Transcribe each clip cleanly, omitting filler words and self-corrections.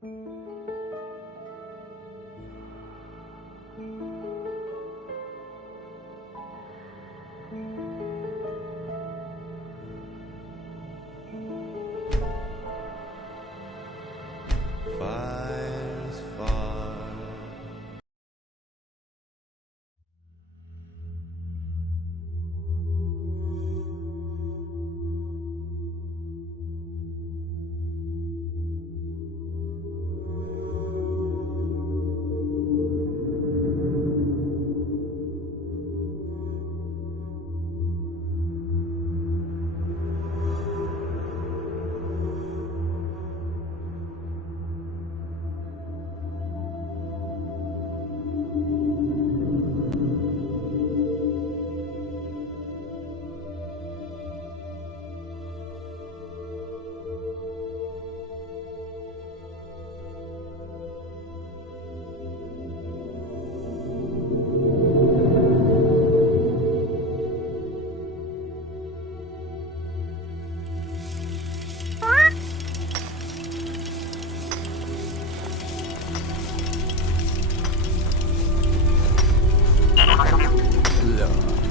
Fires fall.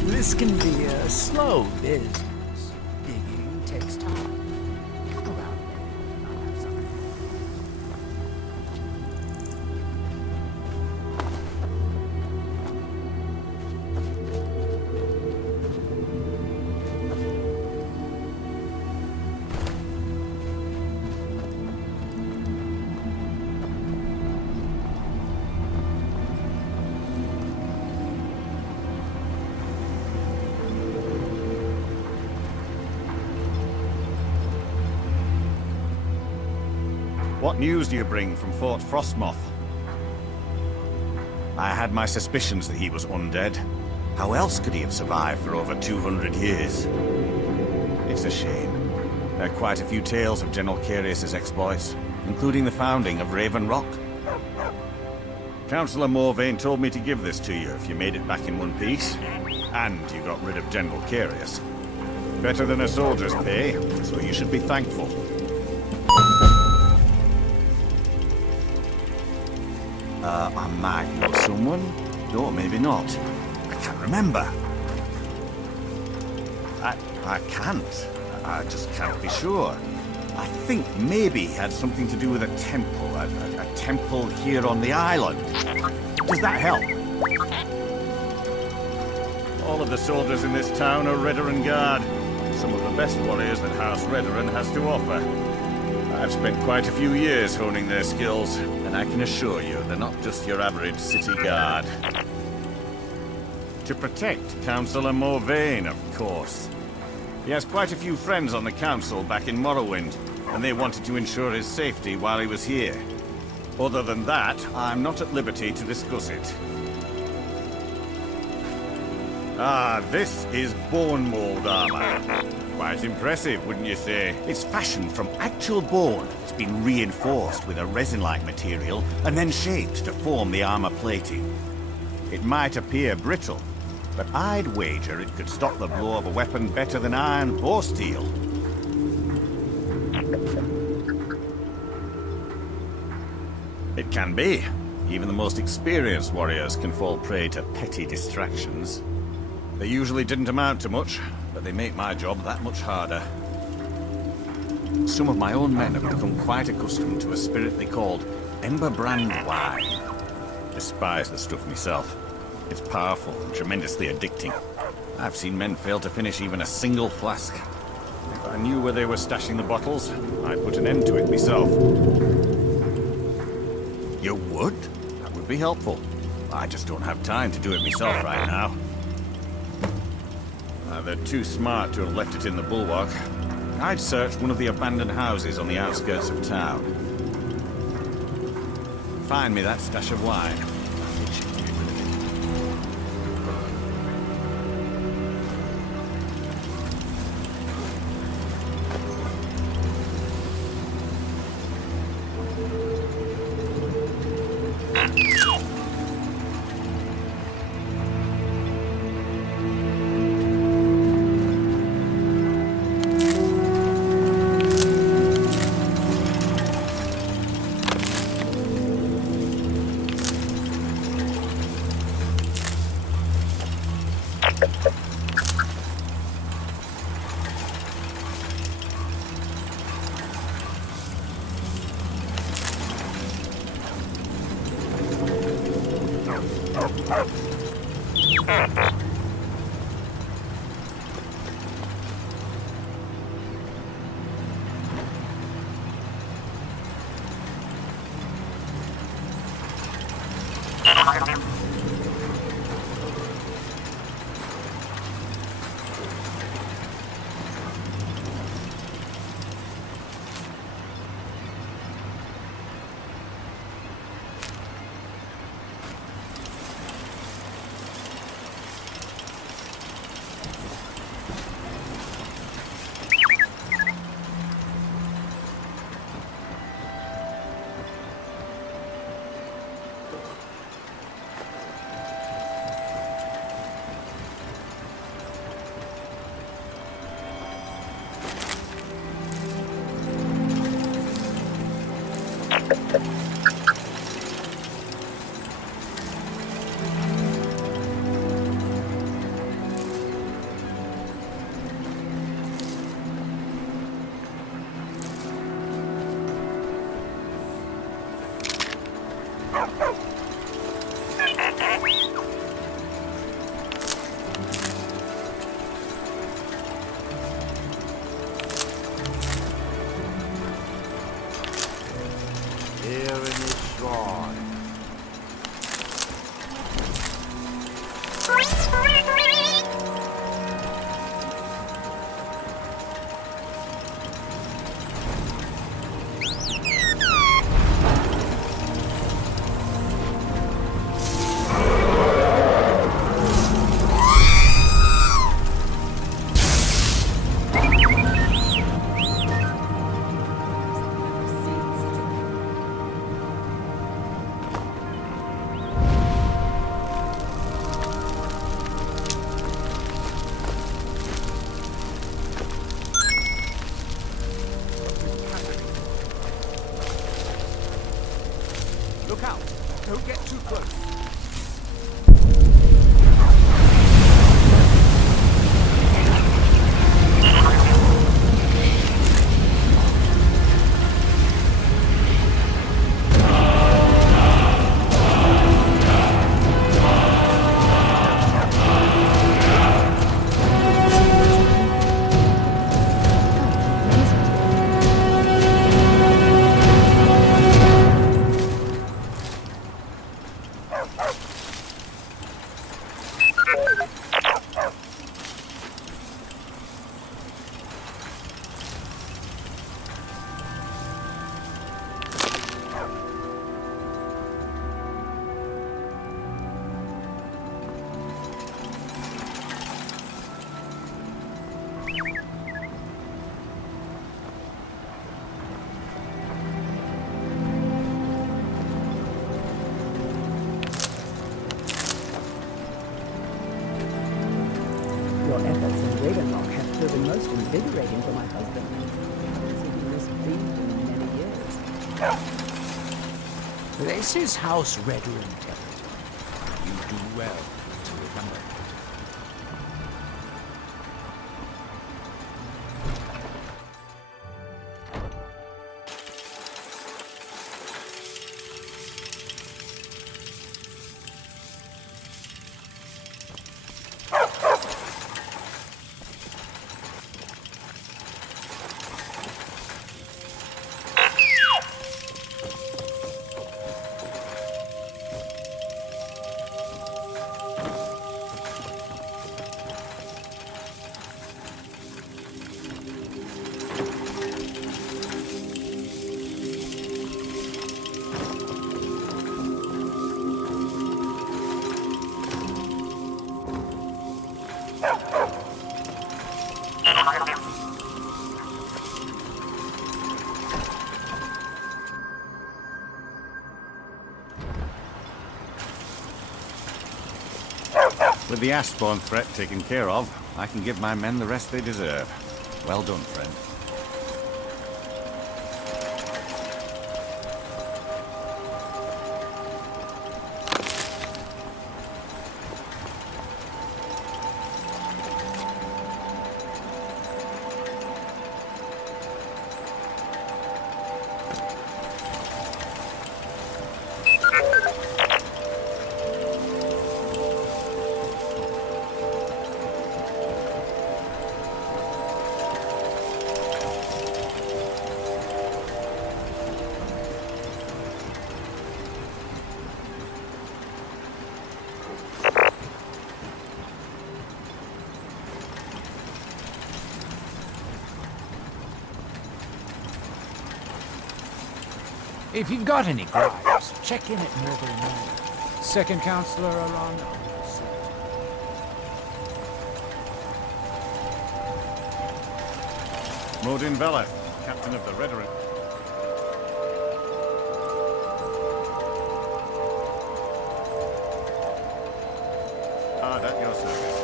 This can be a slow business. Digging takes time. Come around and I'll have something. What news do you bring from Fort Frostmoth? I had my suspicions that he was undead. How else could he have survived for over 200 years? It's a shame. There are quite a few tales of General Carius's exploits, including the founding of Raven Rock. Councillor Morvain told me to give this to you if you made it back in one piece, and you got rid of General Carius. Better than a soldier's pay, so you should be thankful. I might know someone, or maybe not. I can't remember. I can't. I just can't be sure. I think maybe he had something to do with a temple. A temple here on the island. Does that help? All of the soldiers in this town are Redoran Guard. Some of the best warriors that House Redoran has to offer. I've spent quite a few years honing their skills, and I can assure you, they're not just your average city guard. To protect Councillor Morvain, of course. He has quite a few friends on the council back in Morrowind, and they wanted to ensure his safety while he was here. Other than that, I'm not at liberty to discuss it. Ah, this is bone mold armor. Quite impressive, wouldn't you say? It's fashioned from actual bone. It's been reinforced with a resin-like material and then shaped to form the armor plating. It might appear brittle, but I'd wager it could stop the blow of a weapon better than iron or steel. It can be. Even the most experienced warriors can fall prey to petty distractions. They usually didn't amount to much, but they make my job that much harder. Some of my own men have become quite accustomed to a spirit they called Ember Brand wine. Despise the stuff myself. It's powerful and tremendously addicting. I've seen men fail to finish even a single flask. If I knew where they were stashing the bottles, I'd put an end to it myself. You would? That would be helpful. I just don't have time to do it myself right now. They're too smart to have left it in the bulwark. I'd search one of the abandoned houses on the outskirts of town. Find me that stash of wine. Here in this shrine. Look out! Don't get too close. Your efforts in Ravenlock have proven most invigorating for my husband. I haven't seen this beast in many years. This is House Redwing territory. You do well to remember it. With the Ashbourne threat taken care of, I can give my men the rest they deserve. Well done, friend. If you've got any gripes, check in at Myrtle Manor. Second Counselor Serana. Modin Vela, captain of the Red. At your service.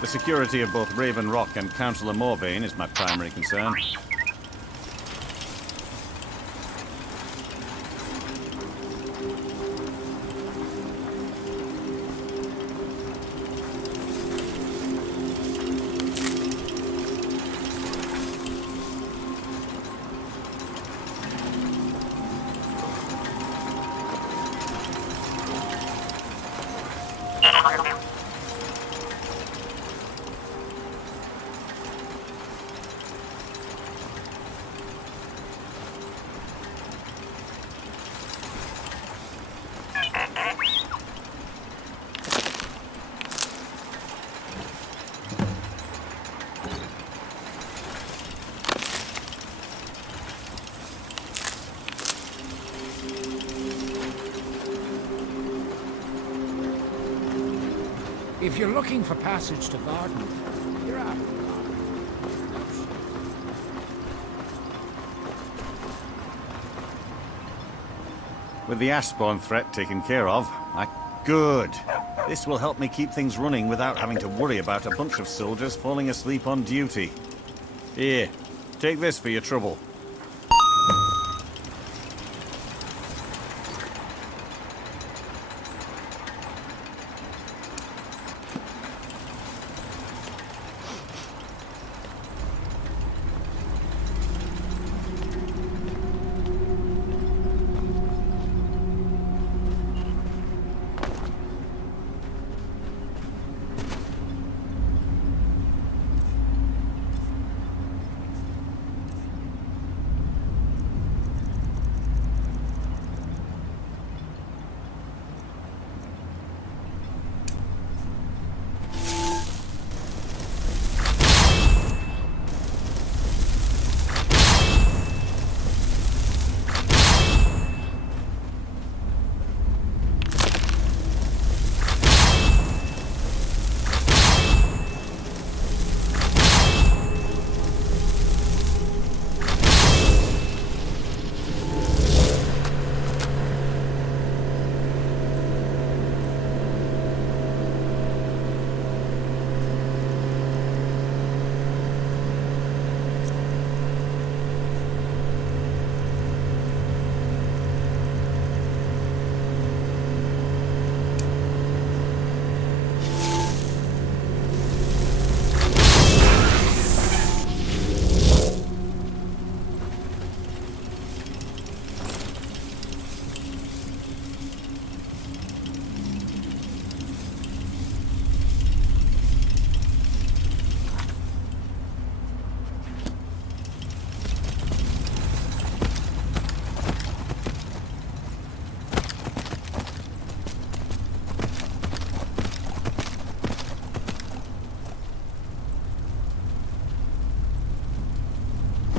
The security of both Raven Rock and Councillor Morvain is my primary concern. If you're looking for passage to Garden, you're out. With the Ashspawn threat taken care of, Good. This will help me keep things running without having to worry about a bunch of soldiers falling asleep on duty. Here, take this for your trouble.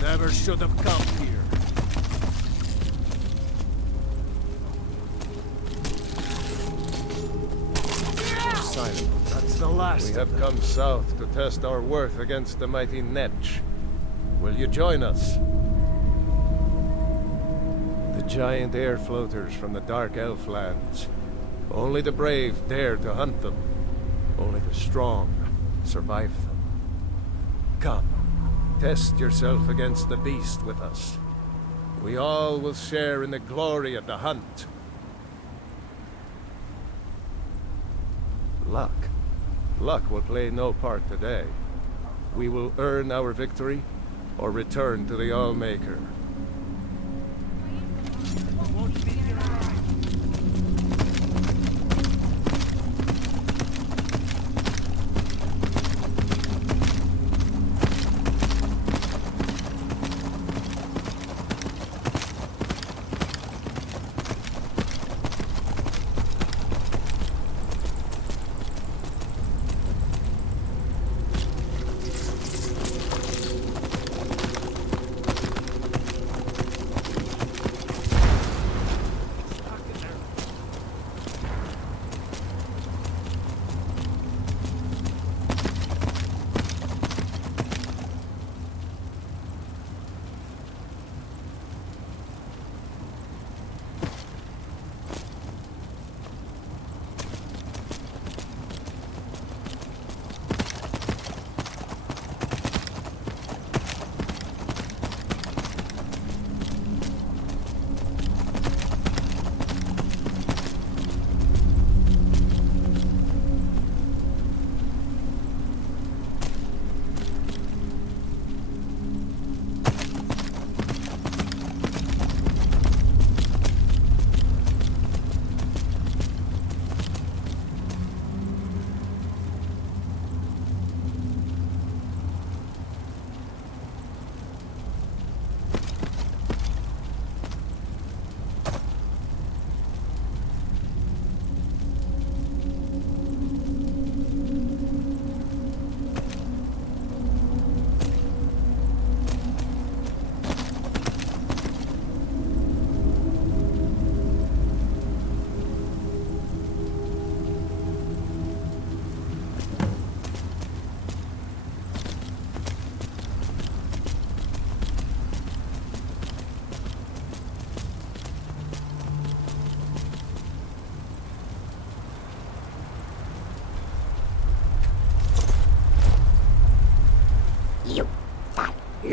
Never should have come here. Silent. That's the last. We have come south to test our worth against the mighty Netch. Will you join us? The giant air floaters from the dark elf lands. Only the brave dare to hunt them. Only the strong survive them. Come, test yourself against the beast with us. We all will share in the glory of the hunt. Luck. Luck will play no part today. We will earn our victory, or return to the Allmaker.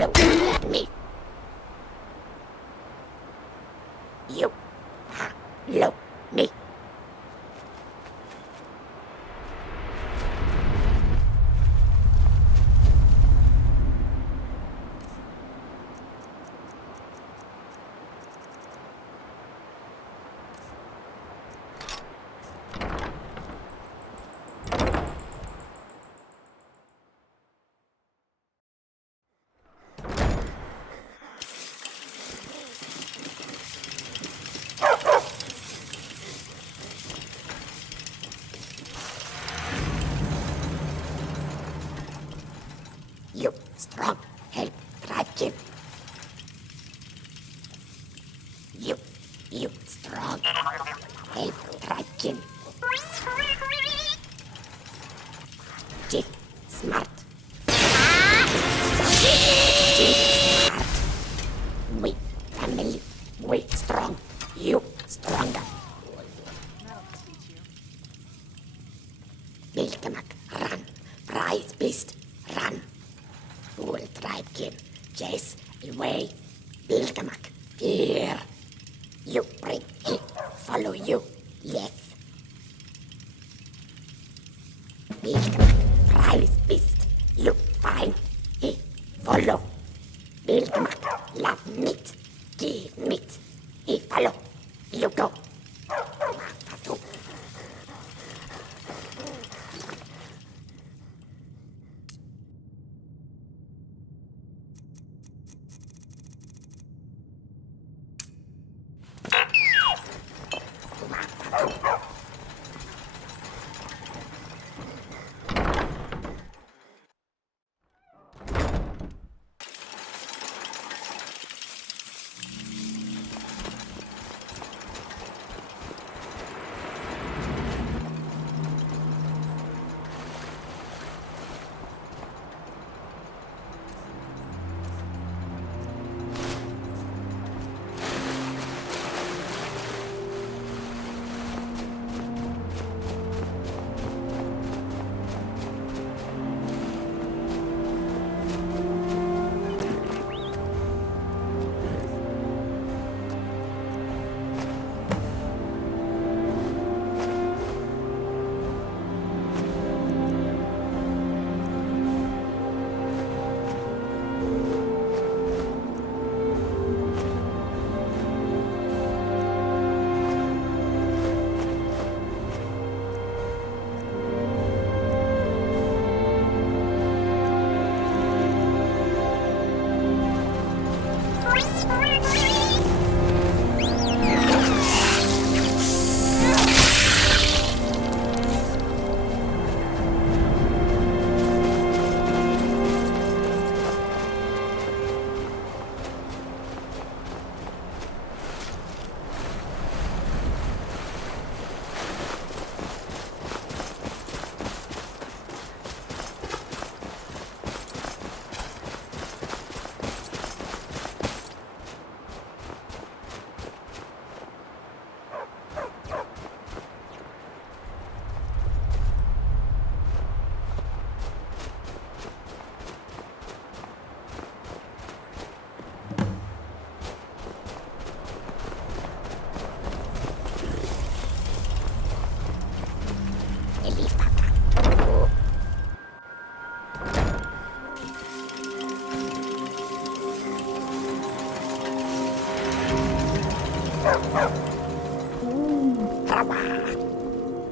follow me. You follow me. You strong, help, Dragon. You strong, help, Dragon. Chief, smart. Chief, smart. We family, we strong. You stronger. Bilkamak, run. Prize beast, run. Fool Dragon, chase away. Bilkamak, fear. You bring it, follow you, yes. Bilkamak, prize beast, you find it, follow. Bilkamak, love meat, give meat, he follow, you go. Mafatu.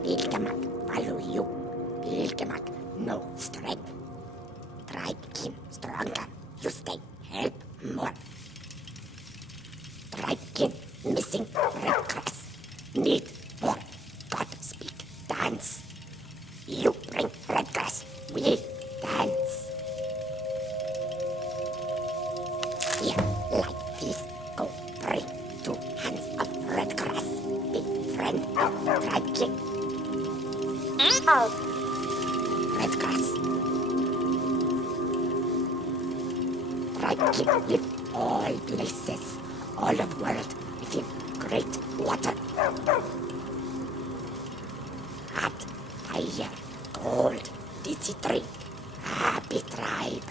Bilkamak, follow you. Bilkamak, no strength. Dragon, stronger. You stay, help more. Dragon, missing red grass. Need more. God speak, dance. You bring red grass, we dance. Here, like this, go pray to hands of red grass. Be friend of dragon. Red grass. Dragon with all places, all of world within great water. Hot, fire, cold, dizzy tree, happy tribe.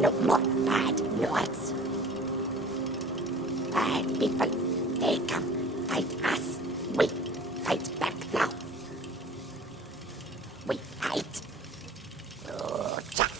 No more bad lords. Bad people, they come fight us. We fight back now. We fight. Oh, Jack.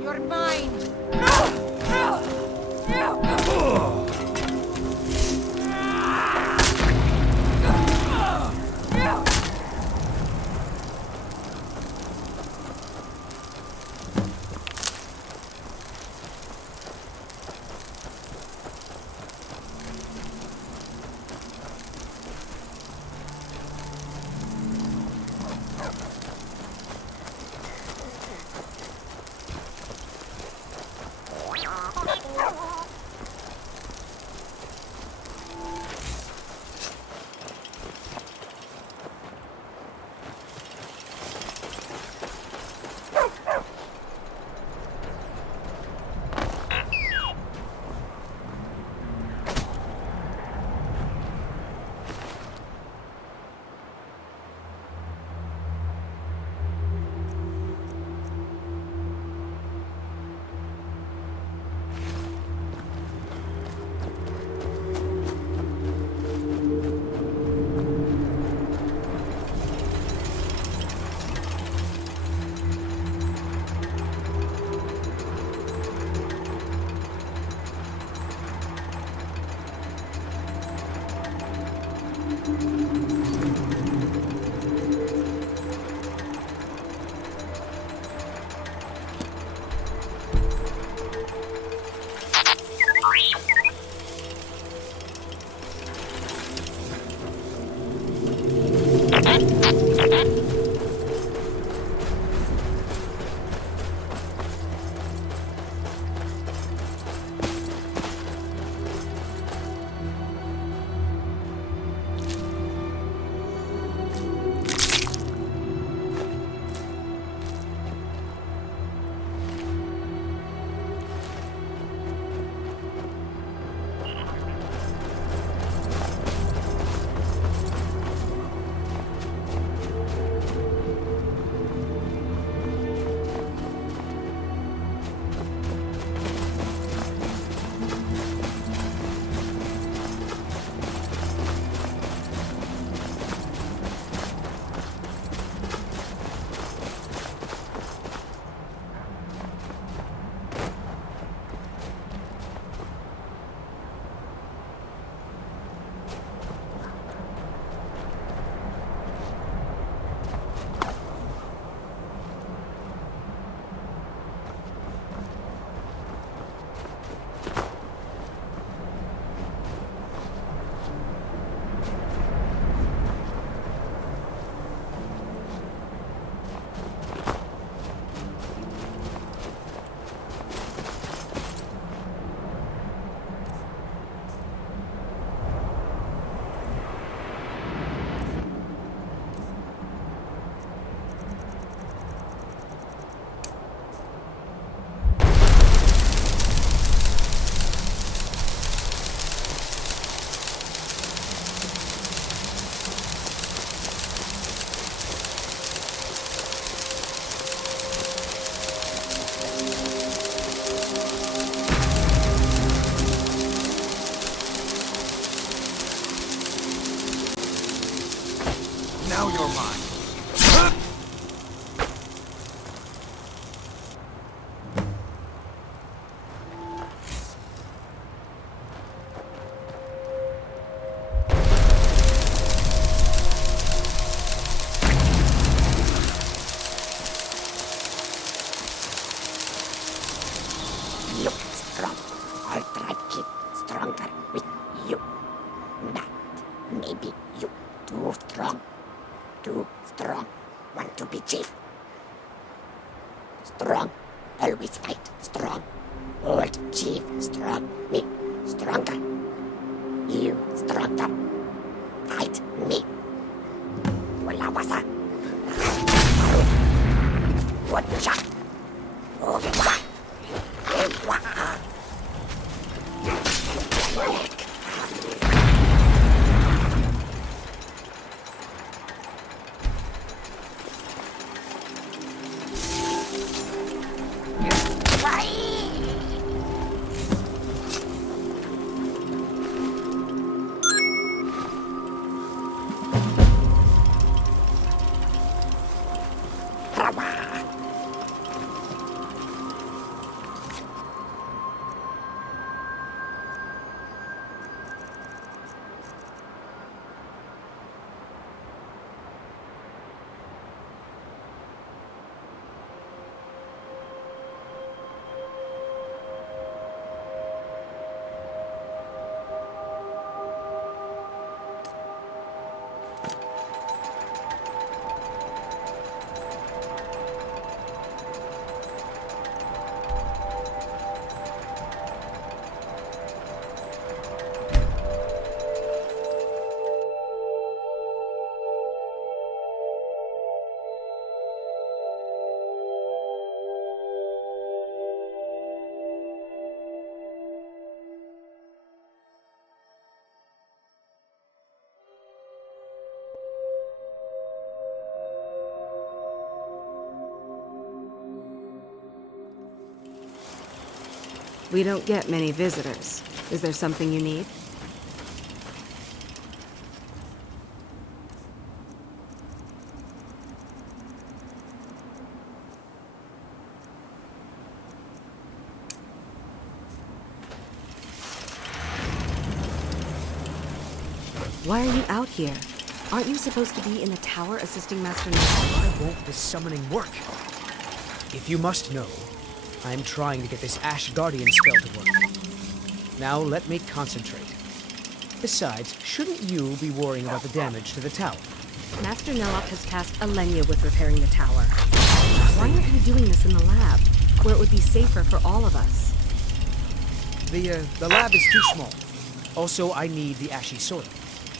You're mine! Now you're mine. You strong. I'll try keep stronger with you. But maybe you too strong. Too strong. Want to be chief. Strong. Always fight. Strong. Old chief. Strong. Me. Stronger. You stronger. Fight me. Wala wasa. One shot. Over. We don't get many visitors. Is there something you need? Why are you out here? Aren't you supposed to be in the tower assisting Master Knight? Why won't this summoning work? If you must know, I'm trying to get this Ash Guardian spell to work. Now let me concentrate. Besides, shouldn't you be worrying about the damage to the tower? Master Neloth has tasked Alenia with repairing the tower. Why aren't you doing this in the lab, where it would be safer for all of us? The lab is too small. Also, I need the ashy soil.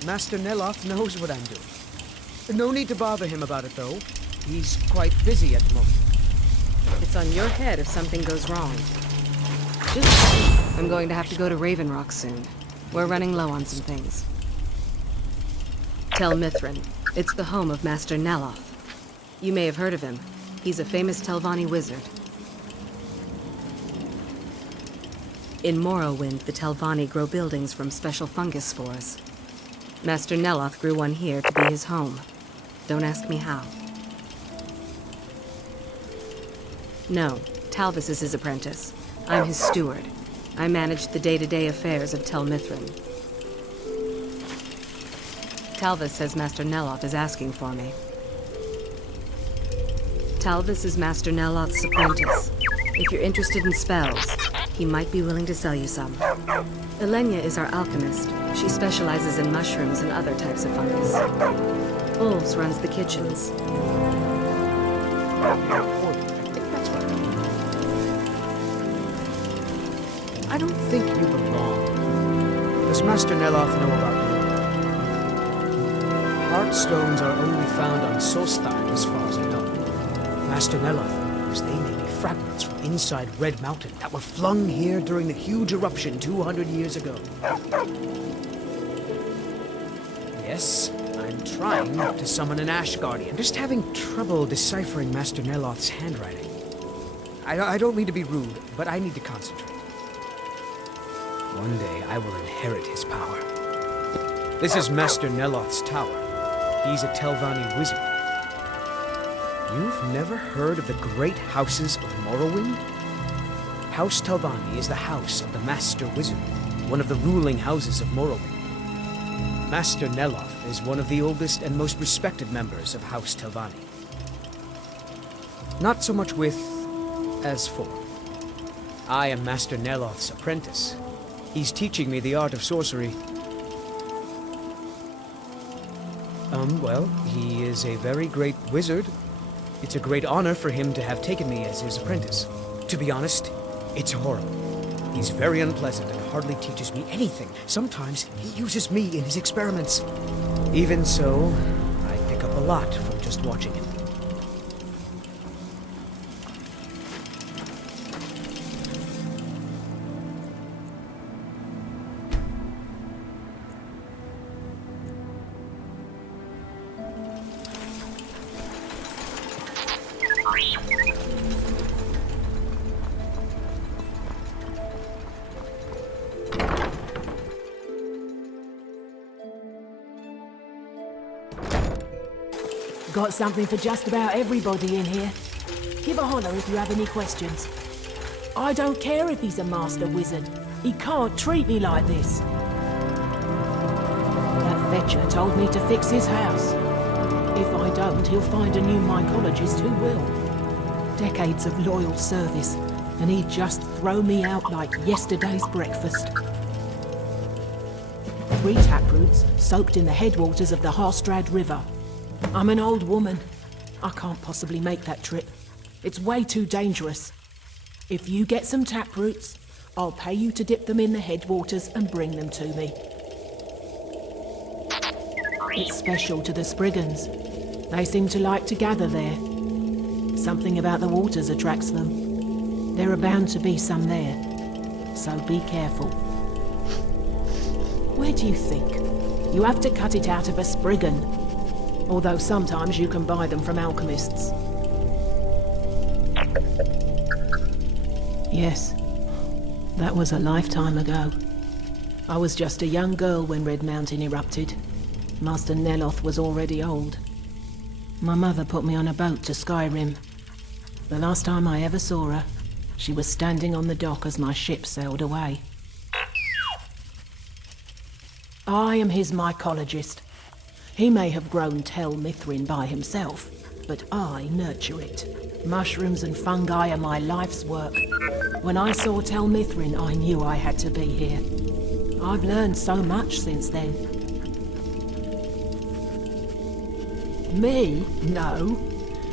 Master Neloth knows what I'm doing. No need to bother him about it, though. He's quite busy at the moment. It's on your head if something goes wrong. I'm going to have to go to Raven Rock soon. We're running low on some things. Tel Mithrin. It's the home of Master Neloth. You may have heard of him. He's a famous Telvanni wizard. In Morrowind, the Telvanni grow buildings from special fungus spores. Master Neloth grew one here to be his home. Don't ask me how. No, Talvis is his apprentice. I'm his steward. I manage the day-to-day affairs of Tel Mithrin. Talvis says Master Neloth is asking for me. Talvis is Master Neloth's apprentice. If you're interested in spells, he might be willing to sell you some. Alenia is our alchemist. She specializes in mushrooms and other types of fungus. Ulves runs the kitchens. I don't think you belong. Does Master Neloth know about you? Heartstones are only found on Solstheim, as far as I know. Master Neloth knows they may be fragments from inside Red Mountain that were flung here during the huge eruption 200 years ago. Yes, I'm trying to summon an Ash Guardian. Just having trouble deciphering Master Neloth's handwriting. I don't mean to be rude, but I need to concentrate. One day I will inherit his power. This is Master Neloth's tower. He's a Telvanni wizard. You've never heard of the great houses of Morrowind? House Telvanni is the house of the Master Wizard, one of the ruling houses of Morrowind. Master Neloth is one of the oldest and most respected members of House Telvanni. Not so much with as for. I am Master Neloth's apprentice. He's teaching me the art of sorcery. Well, he is a very great wizard. It's a great honor for him to have taken me as his apprentice. To be honest, it's horrible. He's very unpleasant and hardly teaches me anything. Sometimes he uses me in his experiments. Even so, I pick up a lot from just watching him. Got something for just about everybody in here. Give a holler if you have any questions. I don't care if he's a master wizard. He can't treat me like this. That fetcher told me to fix his house. If I don't, he'll find a new mycologist who will. Decades of loyal service, and he'd just throw me out like yesterday's breakfast. 3 taproots soaked in the headwaters of the Harstrad River. I'm an old woman. I can't possibly make that trip. It's way too dangerous. If you get some taproots, I'll pay you to dip them in the headwaters and bring them to me. It's special to the Spriggans. They seem to like to gather there. Something about the waters attracts them. There are bound to be some there, so be careful. Where do you think? You have to cut it out of a Spriggan. Although sometimes you can buy them from alchemists. Yes, that was a lifetime ago. I was just a young girl when Red Mountain erupted. Master Neloth was already old. My mother put me on a boat to Skyrim. The last time I ever saw her, she was standing on the dock as my ship sailed away. I am his mycologist. He may have grown Tel Mithryn by himself, but I nurture it. Mushrooms and fungi are my life's work. When I saw Tel Mithryn, I knew I had to be here. I've learned so much since then. Me? No.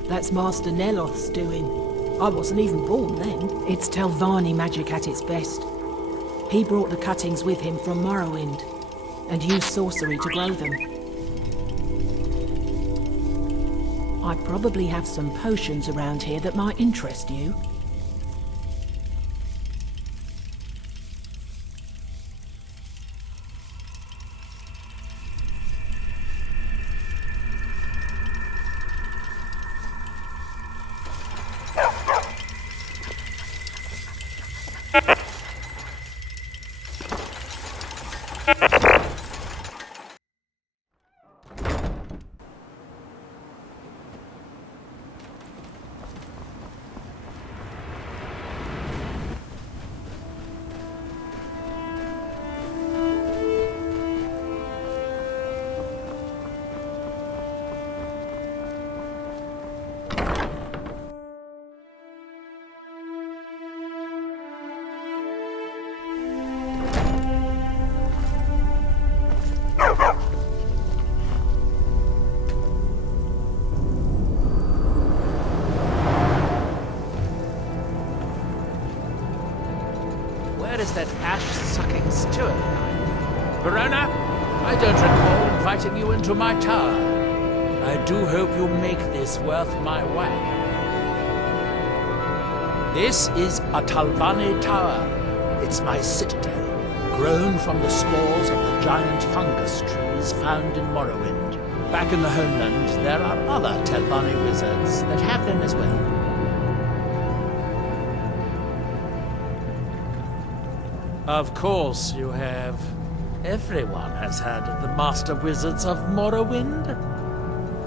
That's Master Neloth's doing. I wasn't even born then. It's Telvanni magic at its best. He brought the cuttings with him from Morrowind, and used sorcery to grow them. I probably have some potions around here that might interest you. Where is that ash-sucking steward? Verona, I don't recall inviting you into my tower. I do hope you make this worth my while. This is a Telvanni tower. It's my citadel, grown from the spores of the giant fungus trees found in Morrowind. Back in the homeland, there are other Telvanni wizards that have them as well. Of course you have. Everyone has had the Master Wizards of Morrowind.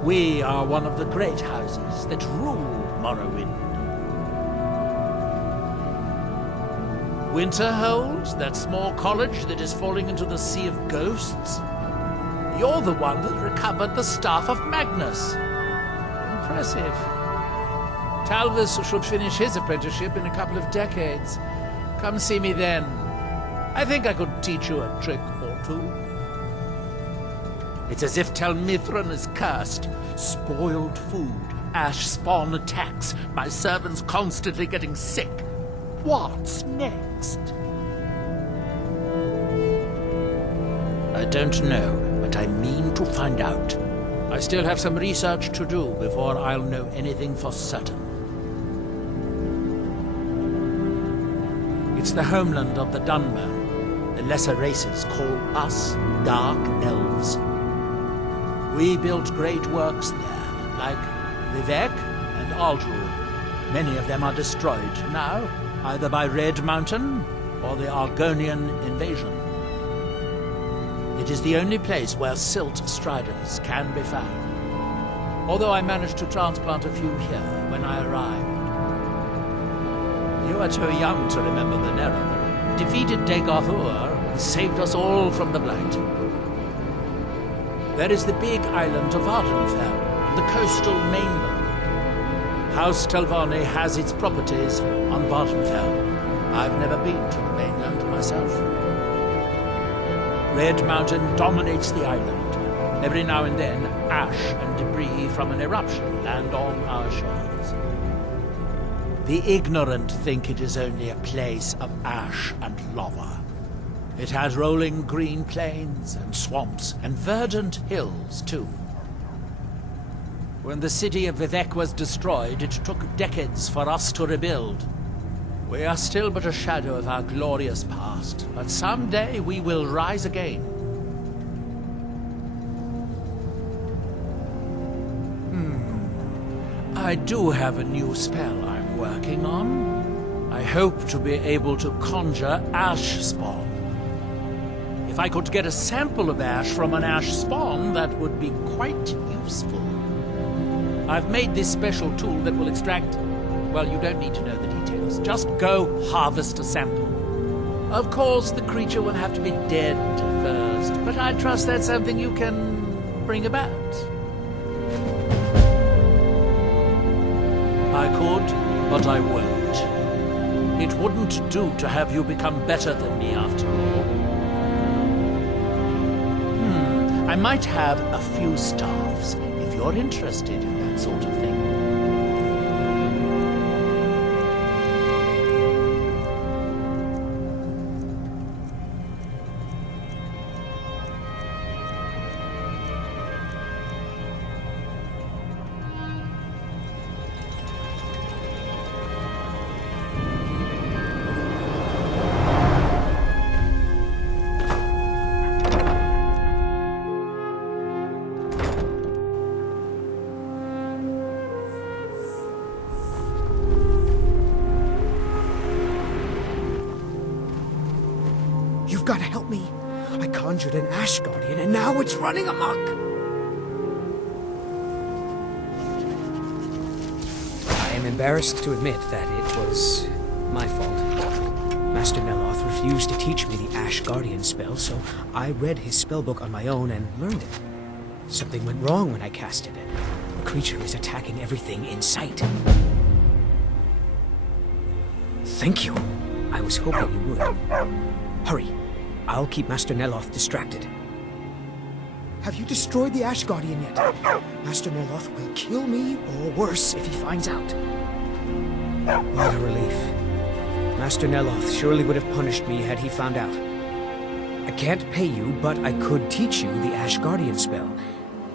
We are one of the great houses that rule Morrowind. Winterhold, that small college that is falling into the sea of ghosts? You're the one that recovered the staff of Magnus. Impressive. Talvis should finish his apprenticeship in a couple of decades. Come see me then. I think I could teach you a trick or two. It's as if Tel Mithryn is cursed. Spoiled food, ash spawn attacks, my servants constantly getting sick. What's next? I don't know, but I mean to find out. I still have some research to do before I'll know anything for certain. It's the homeland of the Dunmer. The lesser races call us Dark Elves. We built great works there, like Vivec and Aldrul. Many of them are destroyed now, either by Red Mountain or the Argonian invasion. It is the only place where Silt Striders can be found, although I managed to transplant a few here when I arrived. You are too young to remember the Nereid. Defeated Dagoth-Ur and saved us all from the Blight. There is the big island of Vardenfell, the coastal mainland. House Telvanni has its properties on Vardenfell. I've never been to the mainland myself. Red Mountain dominates the island. Every now and then, ash and debris from an eruption land on our shores. The ignorant think it is only a place of ash and lava. It has rolling green plains and swamps and verdant hills, too. When the city of Vivec was destroyed, it took decades for us to rebuild. We are still but a shadow of our glorious past, but someday we will rise again. I do have a new spell I'm working on. I hope to be able to conjure ash spawn. If I could get a sample of ash from an ash spawn, that would be quite useful. I've made this special tool that will extract... Well, you don't need to know the details. Just go harvest a sample. Of course, the creature will have to be dead first, but I trust that's something you can bring about. I could, but I won't. It wouldn't do to have you become better than me after all. I might have a few staffs, if you're interested in that sort of thing. You've got to help me. I conjured an Ash Guardian, and now it's running amok. I am embarrassed to admit that it was my fault. Master Neloth refused to teach me the Ash Guardian spell, so I read his spellbook on my own and learned it. Something went wrong when I casted it. The creature is attacking everything in sight. Thank you. I was hoping you would. Hurry. I'll keep Master Neloth distracted. Have you destroyed the Ash Guardian yet? Master Neloth will kill me, or worse, if he finds out. What a relief. Master Neloth surely would have punished me had he found out. I can't pay you, but I could teach you the Ash Guardian spell.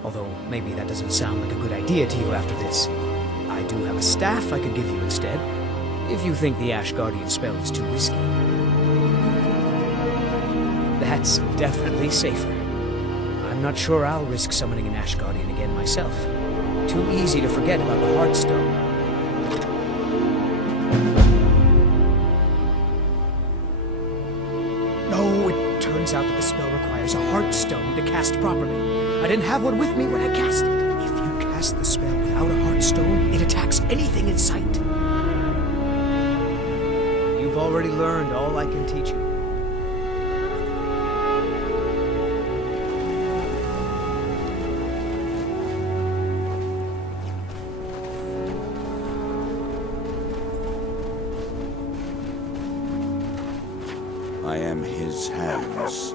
Although, maybe that doesn't sound like a good idea to you after this. I do have a staff I could give you instead, if you think the Ash Guardian spell is too risky. That's definitely safer. I'm not sure I'll risk summoning an Ash Guardian again myself. Too easy to forget about the Heartstone. No, it turns out that the spell requires a Heartstone to cast properly. I didn't have one with me when I cast it. If you cast the spell without a heartstone, it attacks anything in sight. You've already learned all I can teach you. I am his hands.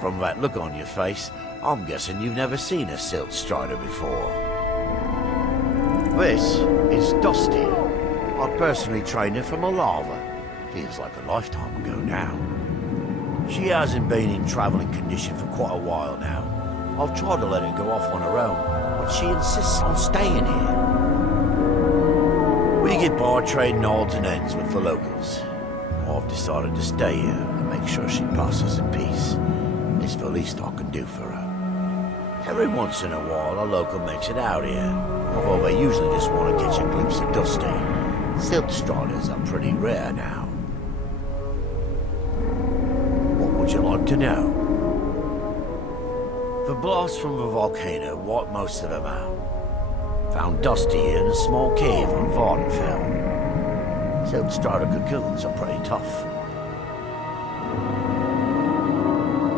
From that look on your face, I'm guessing you've never seen a Silt Strider before. This is Dusty. I personally trained her from a lava. Feels like a lifetime ago now. She hasn't been in travelling condition for quite a while now. I've tried to let her go off on her own, but she insists on staying here. We get by trading odds and ends with the locals. I've decided to stay here and make sure she passes in peace. It's the least I can do for her. Every once in a while, a local makes it out here, although they usually just want to catch a glimpse of Dusty. Silt Striders are pretty rare now. What would you like to know? The blast from the volcano wiped most of them out. Found Dusty in a small cave on Vardenfell. Silt Strider cocoons are pretty tough.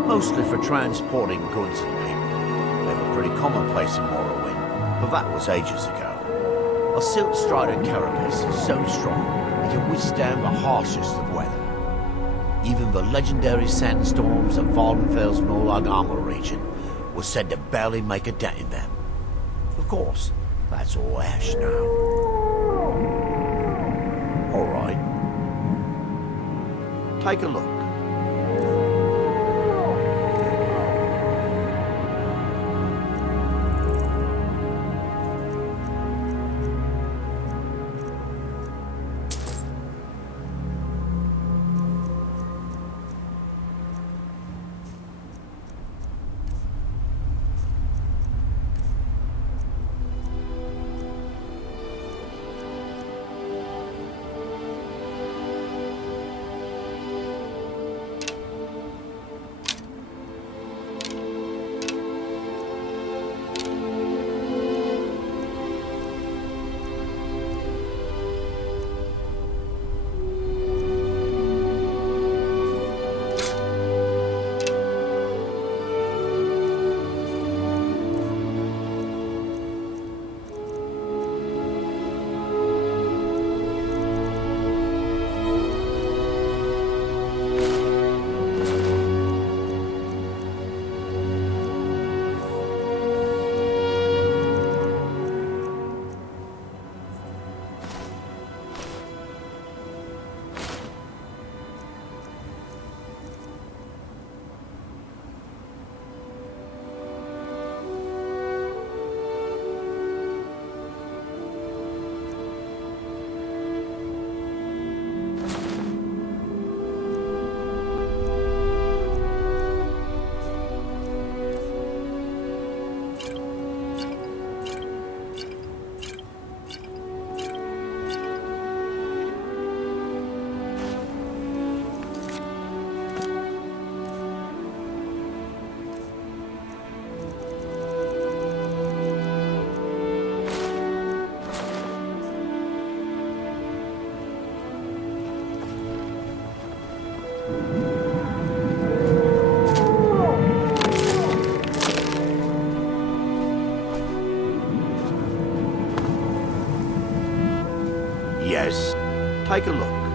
Mostly for transporting goods and people. They were pretty commonplace in Morrowind, but that was ages ago. A Silt Strider carapace is so strong it can withstand the harshest of weather. Even the legendary sandstorms of Vardenfell's Molag Armor region were said to barely make a dent in them. Of course, that's all ash now. All right. Take a look. Yes. Take a look.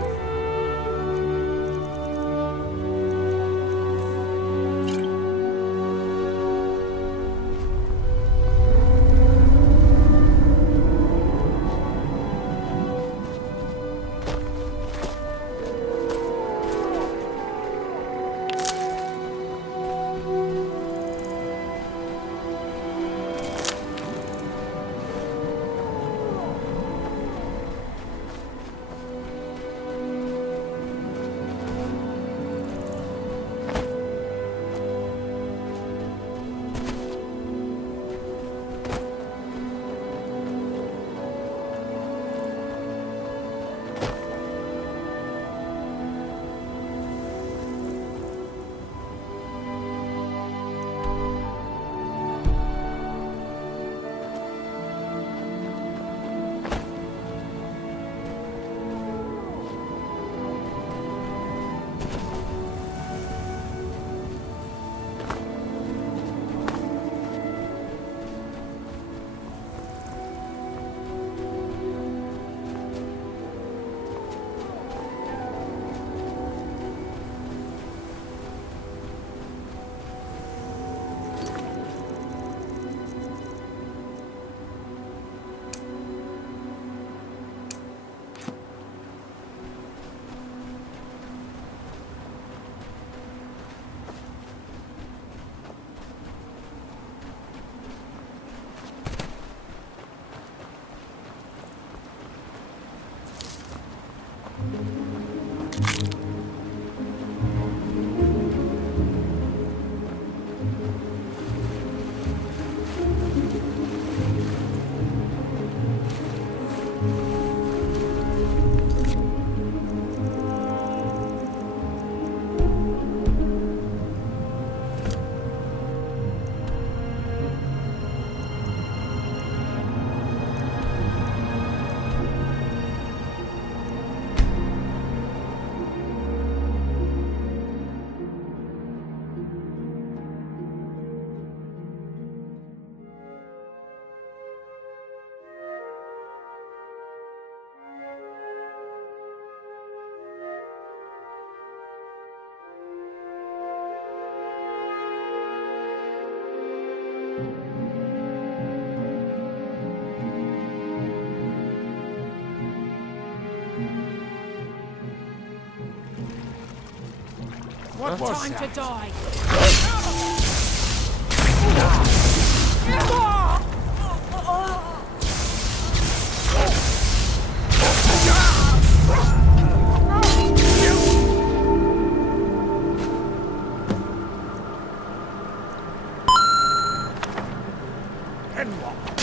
What time to die?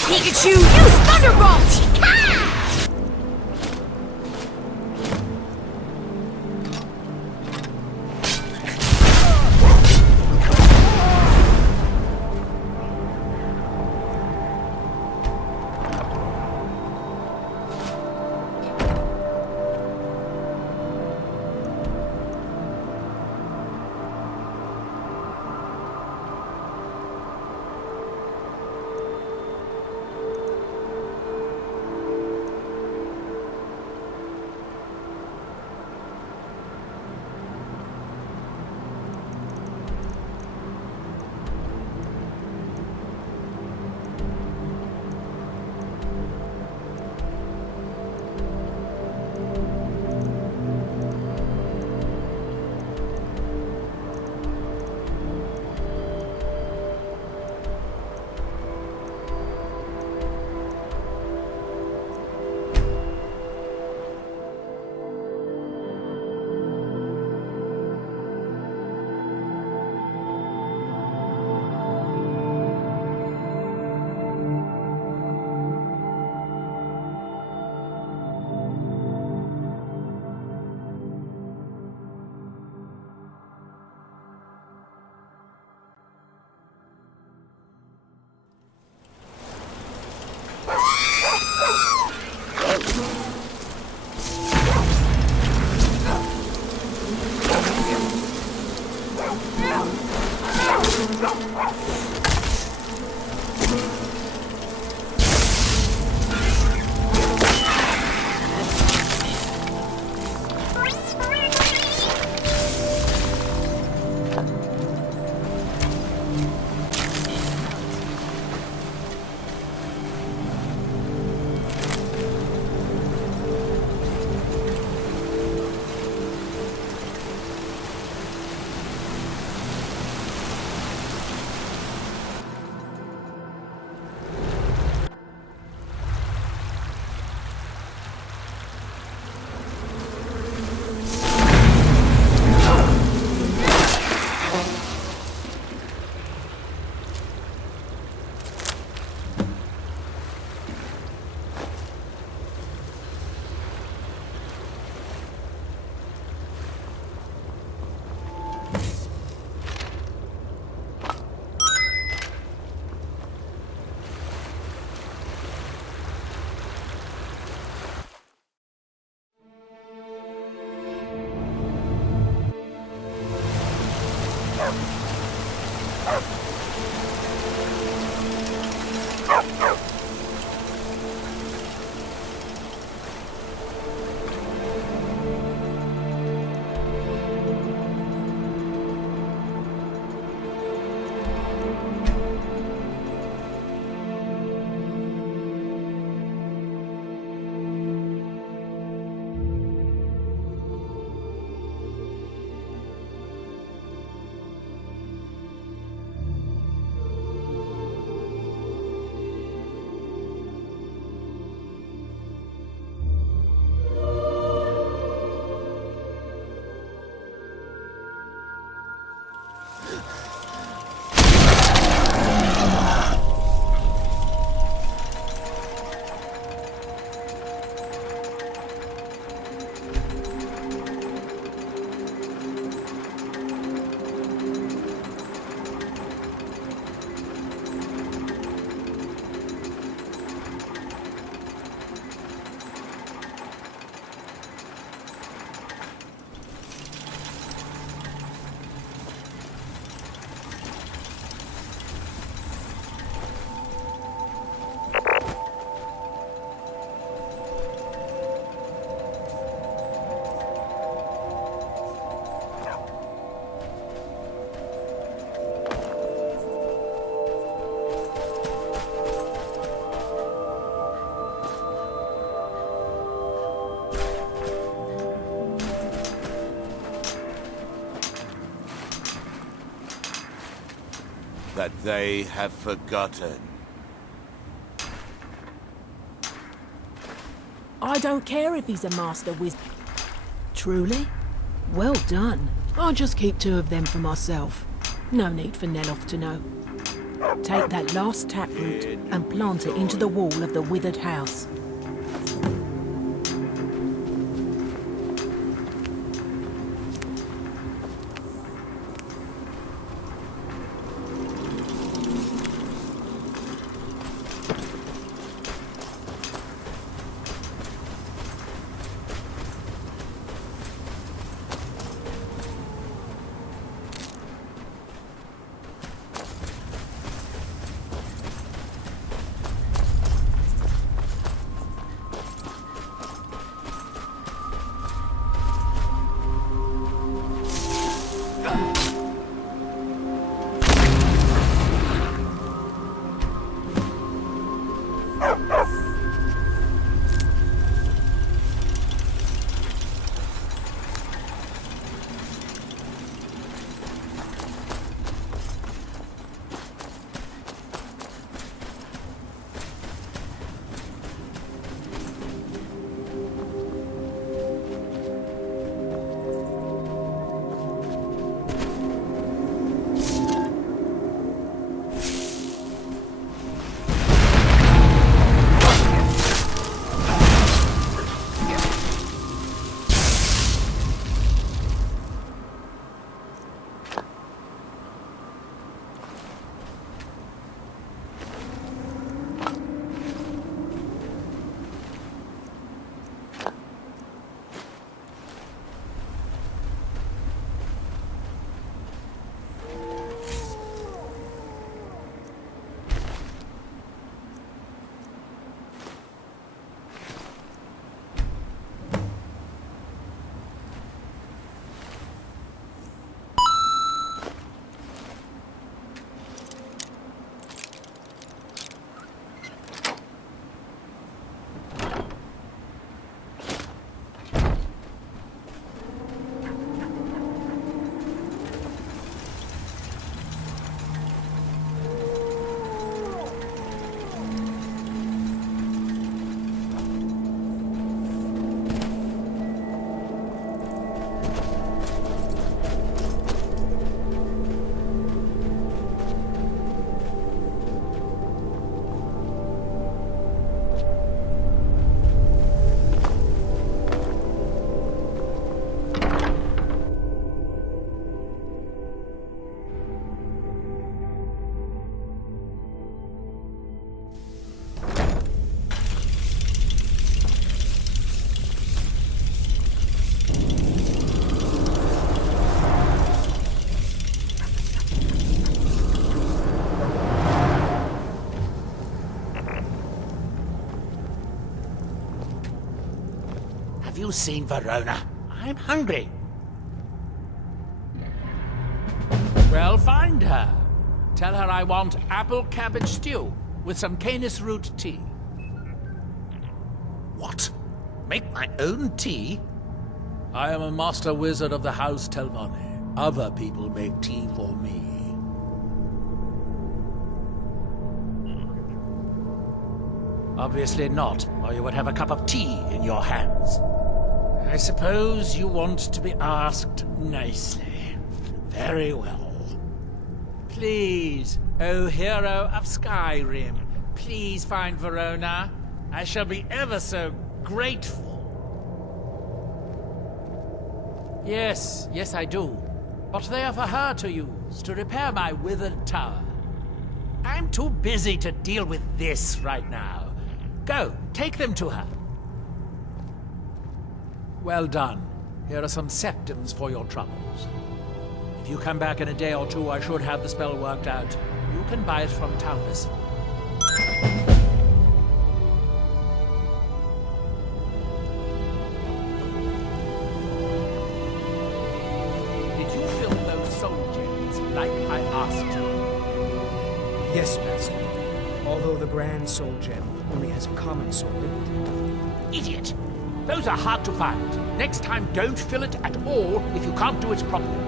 Pikachu, use Thunderbolt! that they have forgotten. I don't care if he's a master wizard. Truly? Well done. I'll just keep 2 of them for myself. No need for Neloth to know. Take that last taproot and plant it into the wall of the withered house. Have you seen Verona? I'm hungry. Well, find her. Tell her I want apple cabbage stew with some canis root tea. What? Make my own tea? I am a master wizard of the House Telvanni. Other people make tea for me. Obviously not, or you would have a cup of tea in your hands. I suppose you want to be asked nicely. Very well. Please, O hero of Skyrim, please find Verona. I shall be ever so grateful. Yes, I do. But they are for her to use, to repair my withered tower. I'm too busy to deal with this right now. Go, take them to her. Well done. Here are some septums for your troubles. If you come back in a day or two, I should have the spell worked out. You can buy it from Talvis. Did you fill those soul gems like I asked you? Yes, Master. Although the Grand Soul Gem only has a common soul in it. Idiot! Those are hard to find. Next time, don't fill it at all if you can't do it properly.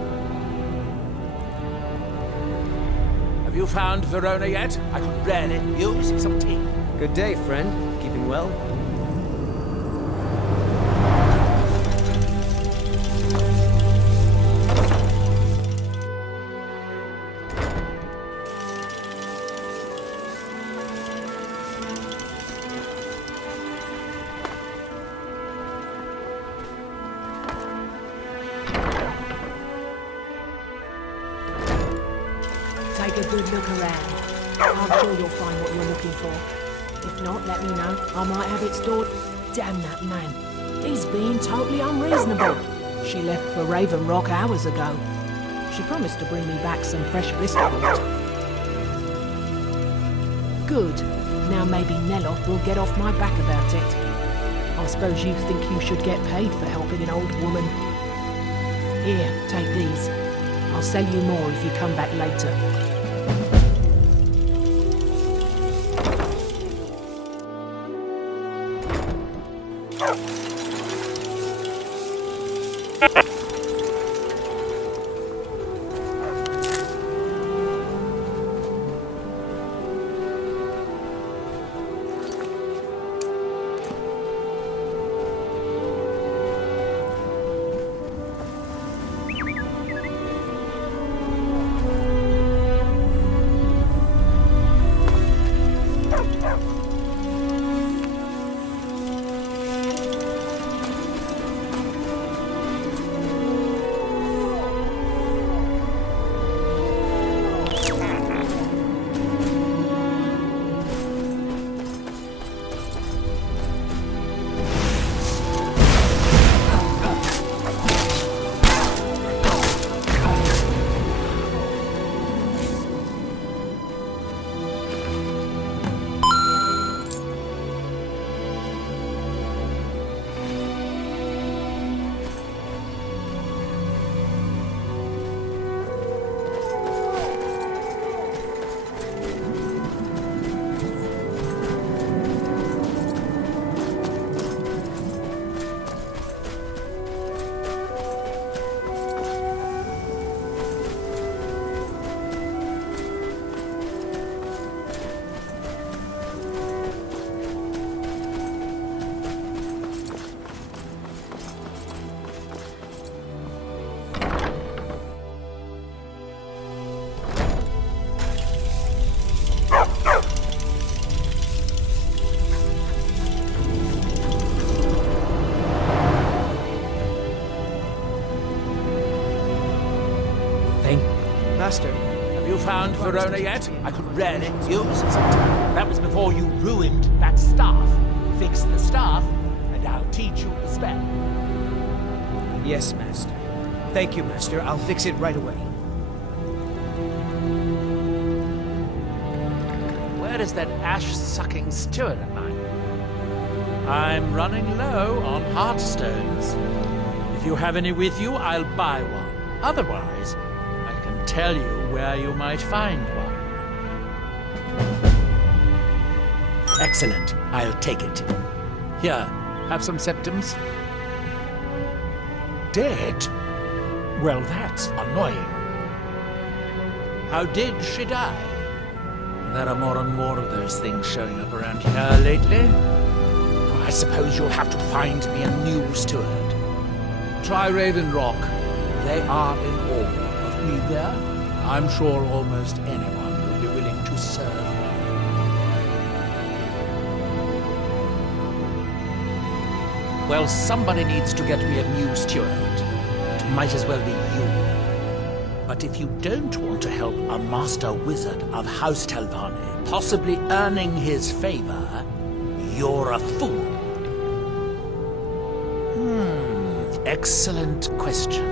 Have you found Verona yet? I could really use some tea. Good day, friend. Keeping well? Take a good look around. I'm sure you'll find what you're looking for. If not, let me know. I might have it stored. Damn that man. He's being totally unreasonable. She left for Raven Rock hours ago. She promised to bring me back some fresh blisterwood. Good. Now maybe Neloth will get off my back about it. I suppose you think you should get paid for helping an old woman. Here, take these. I'll sell you more if you come back later. Master. Have you found Verona yet? I could really use some tea. That was before you ruined that staff. Fix the staff, and I'll teach you the spell. Yes, Master. Thank you, Master. I'll fix it right away. Where is that ash-sucking steward of mine? I'm running low on heartstones. If you have any with you, I'll buy one. Otherwise, I can tell you where you might find one. Excellent. I'll take it. Here, have some septums. Dead? Well, that's annoying. How did she die? There are more and more of those things showing up around here lately. I suppose you'll have to find me a new steward. Try Raven Rock. They are in awe of me there. I'm sure almost anyone will be willing to serve me. Well, somebody needs to get me a new steward. It might as well be you. But if you don't want to help a master wizard of House Telvanni, possibly earning his favor, you're a fool. Excellent question.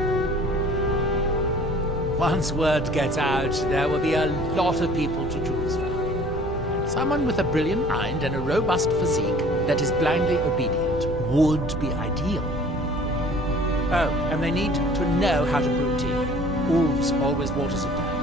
Once word gets out, there will be a lot of people to choose from. Someone with a brilliant mind and a robust physique that is blindly obedient would be ideal. Oh, and they need to know how to brew tea. Wolves always waters it down.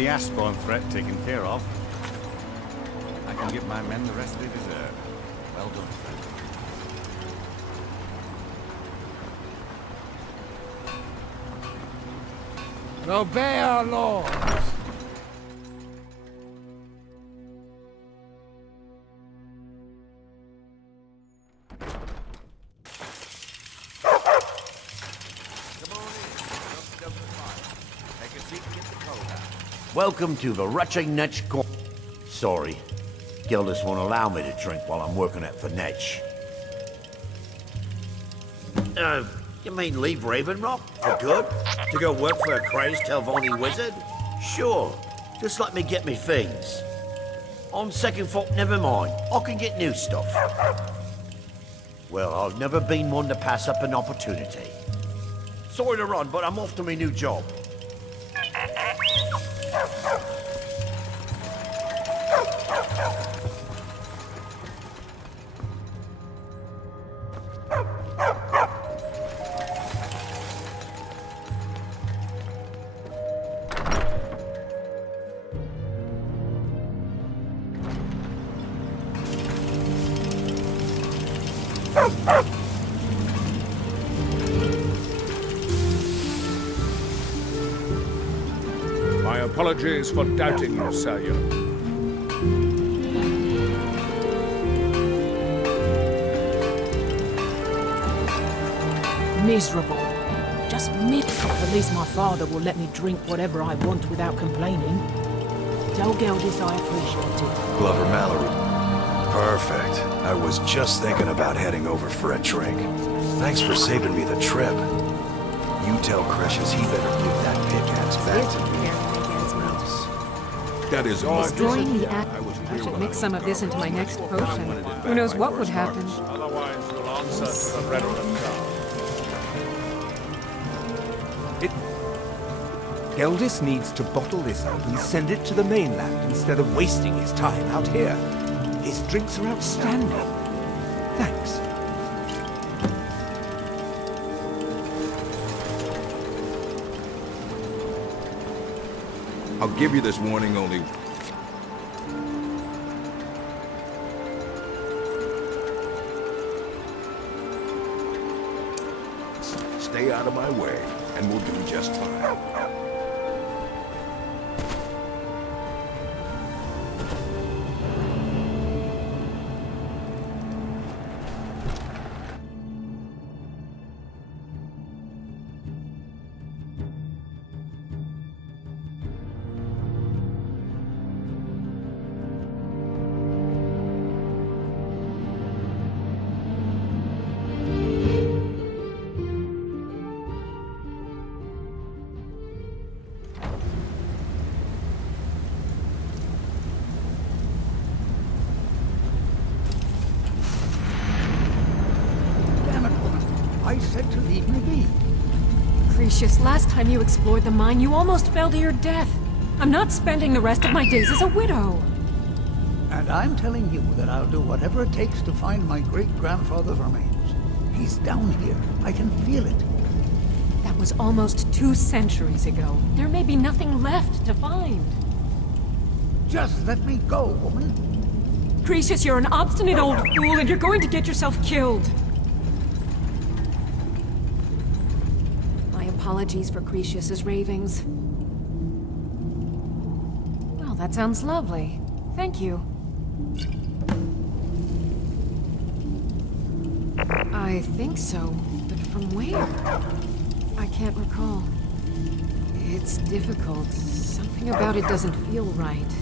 the Ashborn threat taken care of, I can give my men the rest they deserve. Well done, friend. Obey our lords. Welcome to the Ratchinetch Court. Sorry, Gildas won't allow me to drink while I'm working at the Netch. You mean leave Raven Rock for good? To go work for a crazed Telvanni wizard? Sure, just let me get me things. On second thought, never mind. I can get new stuff. Well, I've never been one to pass up an opportunity. Sorry to run, but I'm off to my new job. My apologies for doubting you, Sire. Miserable. Just miserable. At least my father will let me drink whatever I want without complaining. Tell Gildas I appreciate it. Glover Mallory. Perfect. I was just thinking about heading over for a drink. Thanks for saving me the trip. You tell Cresius he better give that pickaxe back to me. That is my Destroying the business. act. I should mix some of this into my next potion. Who knows what would happen? Otherwise, you'll answer to the redolent guard. Gildas needs to bottle this up and send it to the mainland instead of wasting his time out here. His drinks are outstanding. Thanks. I'll give you this warning only... Stay out of my way, and we'll do just fine. I said to leave me be. Cresius, last time you explored the mine, you almost fell to your death. I'm not spending the rest of my days as a widow. And I'm telling you that I'll do whatever it takes to find my great-grandfather's remains. He's down here. I can feel it. That was almost 2 centuries ago. There may be nothing left to find. Just let me go, woman. Cresius, you're an obstinate old fool, and you're going to get yourself killed. My apologies for Cresius's ravings. Well, that sounds lovely. Thank you. I think so, but from where? I can't recall. It's difficult. Something about it doesn't feel right.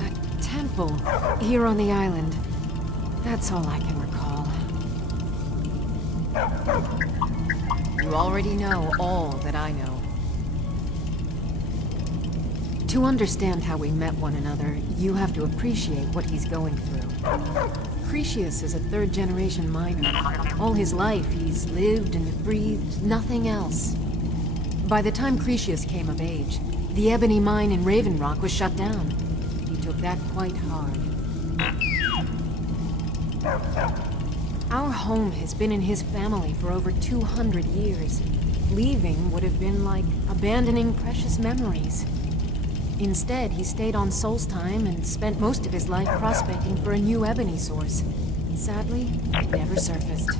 A temple here on the island. That's all I can recall. You already know all that I know. To understand how we met one another, you have to appreciate what he's going through. Cresius is a 3rd-generation miner. All his life, he's lived and breathed nothing else. By the time Cresius came of age, the ebony mine in Raven Rock was shut down. He took that quite hard. Our home has been in his family for over 200 years. Leaving would have been like abandoning precious memories. Instead, he stayed on Solstheim and spent most of his life prospecting for a new ebony source. Sadly, it never surfaced.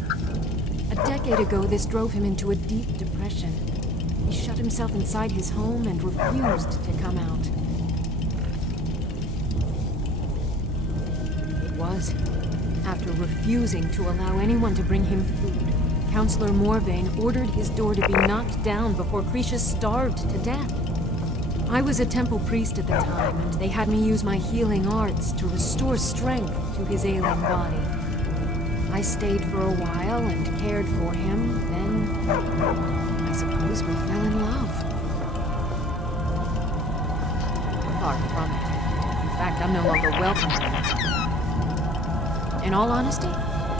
A decade ago, this drove him into a deep depression. He shut himself inside his home and refused to come out. It was after refusing to allow anyone to bring him food, Counselor Morvain ordered his door to be knocked down before Cretius starved to death. I was a temple priest at the time, and they had me use my healing arts to restore strength to his ailing body. I stayed for a while and cared for him, then I suppose we fell in love. Far from it. In fact, I'm no longer welcome here. In all honesty,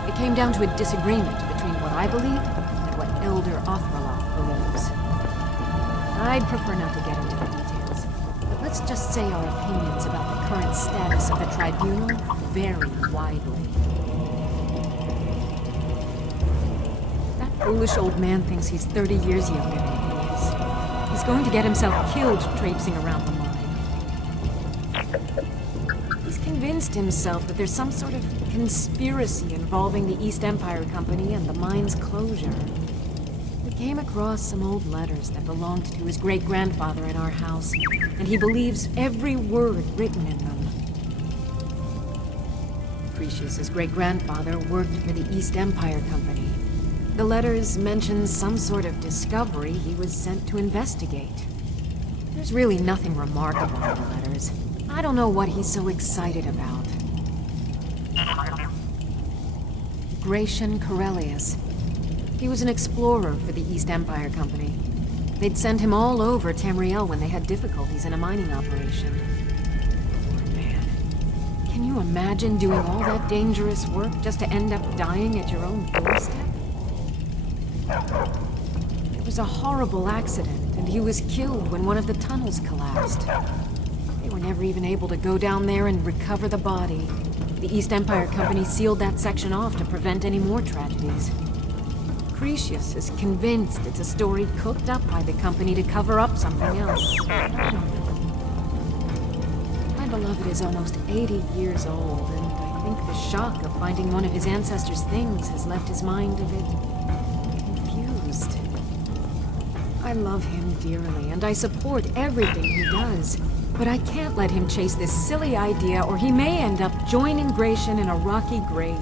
it came down to a disagreement between what I believe and what Elder Othraloth believes. I'd prefer not to get into the details, but let's just say our opinions about the current status of the tribunal vary widely. That foolish old man thinks he's 30 years younger than he is. He's going to get himself killed traipsing around the mine. He's convinced himself that there's some sort of conspiracy involving the East Empire Company and the mine's closure. We came across some old letters that belonged to his great-grandfather in our house, and he believes every word written in them. Cretius's great-grandfather worked for the East Empire Company. The letters mention some sort of discovery he was sent to investigate. There's really nothing remarkable in the letters. I don't know what he's so excited about. Gratian Corellius. He was an explorer for the East Empire Company. They'd send him all over Tamriel when they had difficulties in a mining operation. Poor man. Can you imagine doing all that dangerous work just to end up dying at your own doorstep? It was a horrible accident, and he was killed when one of the tunnels collapsed. They were never even able to go down there and recover the body. The East Empire Company sealed that section off to prevent any more tragedies. Cretius is convinced it's a story cooked up by the company to cover up something else. I don't know. My beloved is almost 80 years old, and I think the shock of finding one of his ancestors' things has left his mind a bit confused. I love him dearly, and I support everything he does. But I can't let him chase this silly idea, or he may end up joining Gratian in a rocky grave.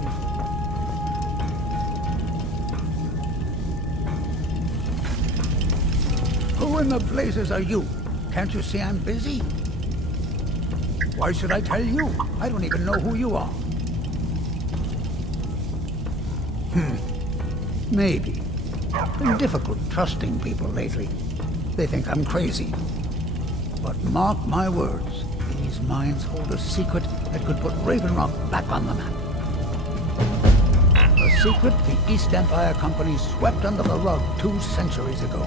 Who in the blazes are you? Can't you see I'm busy? Why should I tell you? I don't even know who you are. Maybe. Been difficult trusting people lately. They think I'm crazy. But mark my words, these mines hold a secret that could put Raven Rock back on the map. A secret the East Empire Company swept under the rug 2 centuries ago.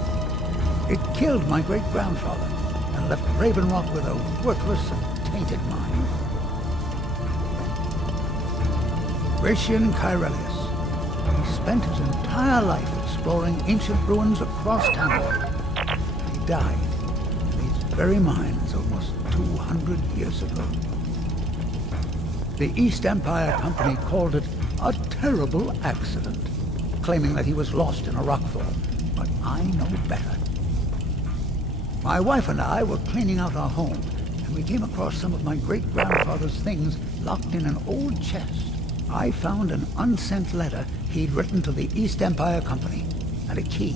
It killed my great-grandfather and left Raven Rock with a worthless and tainted mine. Gratian Corellius. He spent his entire life exploring ancient ruins across Tamriel. He died very mines almost 200 years ago. The East Empire Company called it a terrible accident, claiming that he was lost in a rockfall, but I know better. My wife and I were cleaning out our home, and we came across some of my great-grandfather's things locked in an old chest. I found an unsent letter he'd written to the East Empire Company, and a key.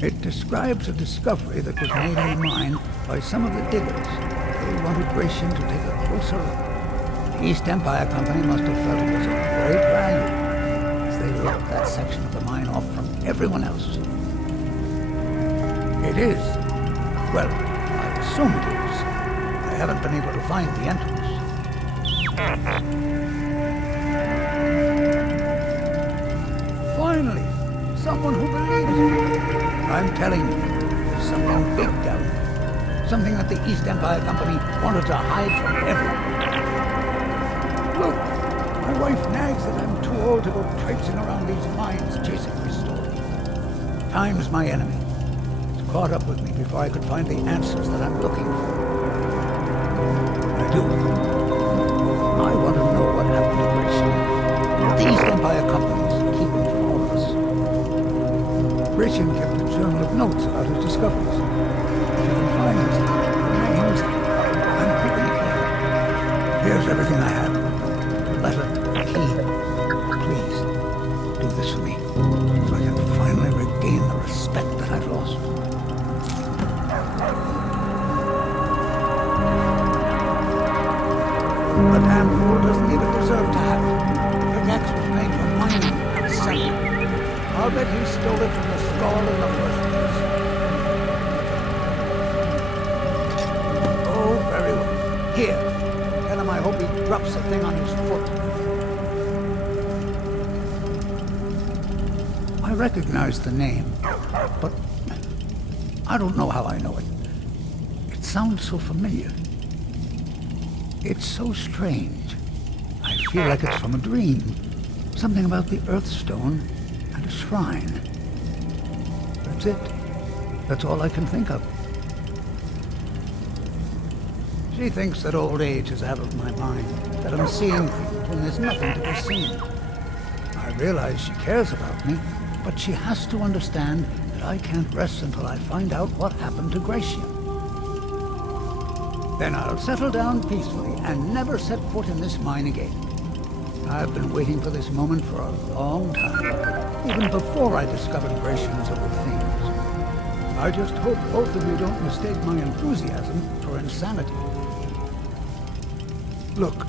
It describes a discovery that was made in the mine by some of the diggers. They wanted Gratian to take a closer look. The East Empire Company must have felt it was of great value, as they locked that section of the mine off from everyone else. It is. Well, I assume it is. I haven't been able to find the entrance. Finally, someone who believes me. I'm telling you, there's something big down there. Something that the East Empire Company wanted to hide from everyone. Look, my wife nags that I'm too old to go traipsing around these mines chasing my story. Time's my enemy. It's caught up with me before I could find the answers that I'm looking for. I do. I want to know what happened to Gratian. What the East Empire companies keep it from all of us. Gratian kept a journal of notes about his discoveries. If you can find his names, I'm hoping you can. Here's everything I have. Letter, key. Please, do this for me, so I can finally regain the respect that I've lost. The damn fool doesn't even deserve to have it. The pickaxe was made for mining, not selling. I'll bet he stole it from the skull in the first place. Oh, very well. Here. Tell him I hope he drops the thing on his foot. I recognize the name, but I don't know how I know it. It sounds so familiar. It's so strange. I feel like it's from a dream. Something about the Earthstone and a shrine. That's it. That's all I can think of. She thinks that old age is out of my mind, that I'm seeing things when there's nothing to be seen. I realize she cares about me, but she has to understand that I can't rest until I find out what happened to Gratian. Then I'll settle down peacefully and never set foot in this mine again. I've been waiting for this moment for a long time, even before I discovered Gratian's old things. I just hope both of you don't mistake my enthusiasm for insanity. Look,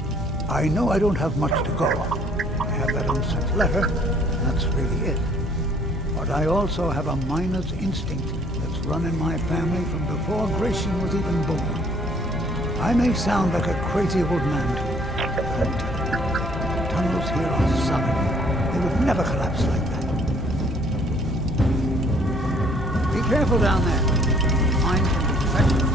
I know I don't have much to go on. I have that unsent letter, and that's really it. But I also have a miner's instinct that's run in my family from before Gratian was even born. I may sound like a crazy old man to you, but I'm telling you, the tunnels here are solid. They would never collapse like that. Be careful down there. Mine can be treacherous.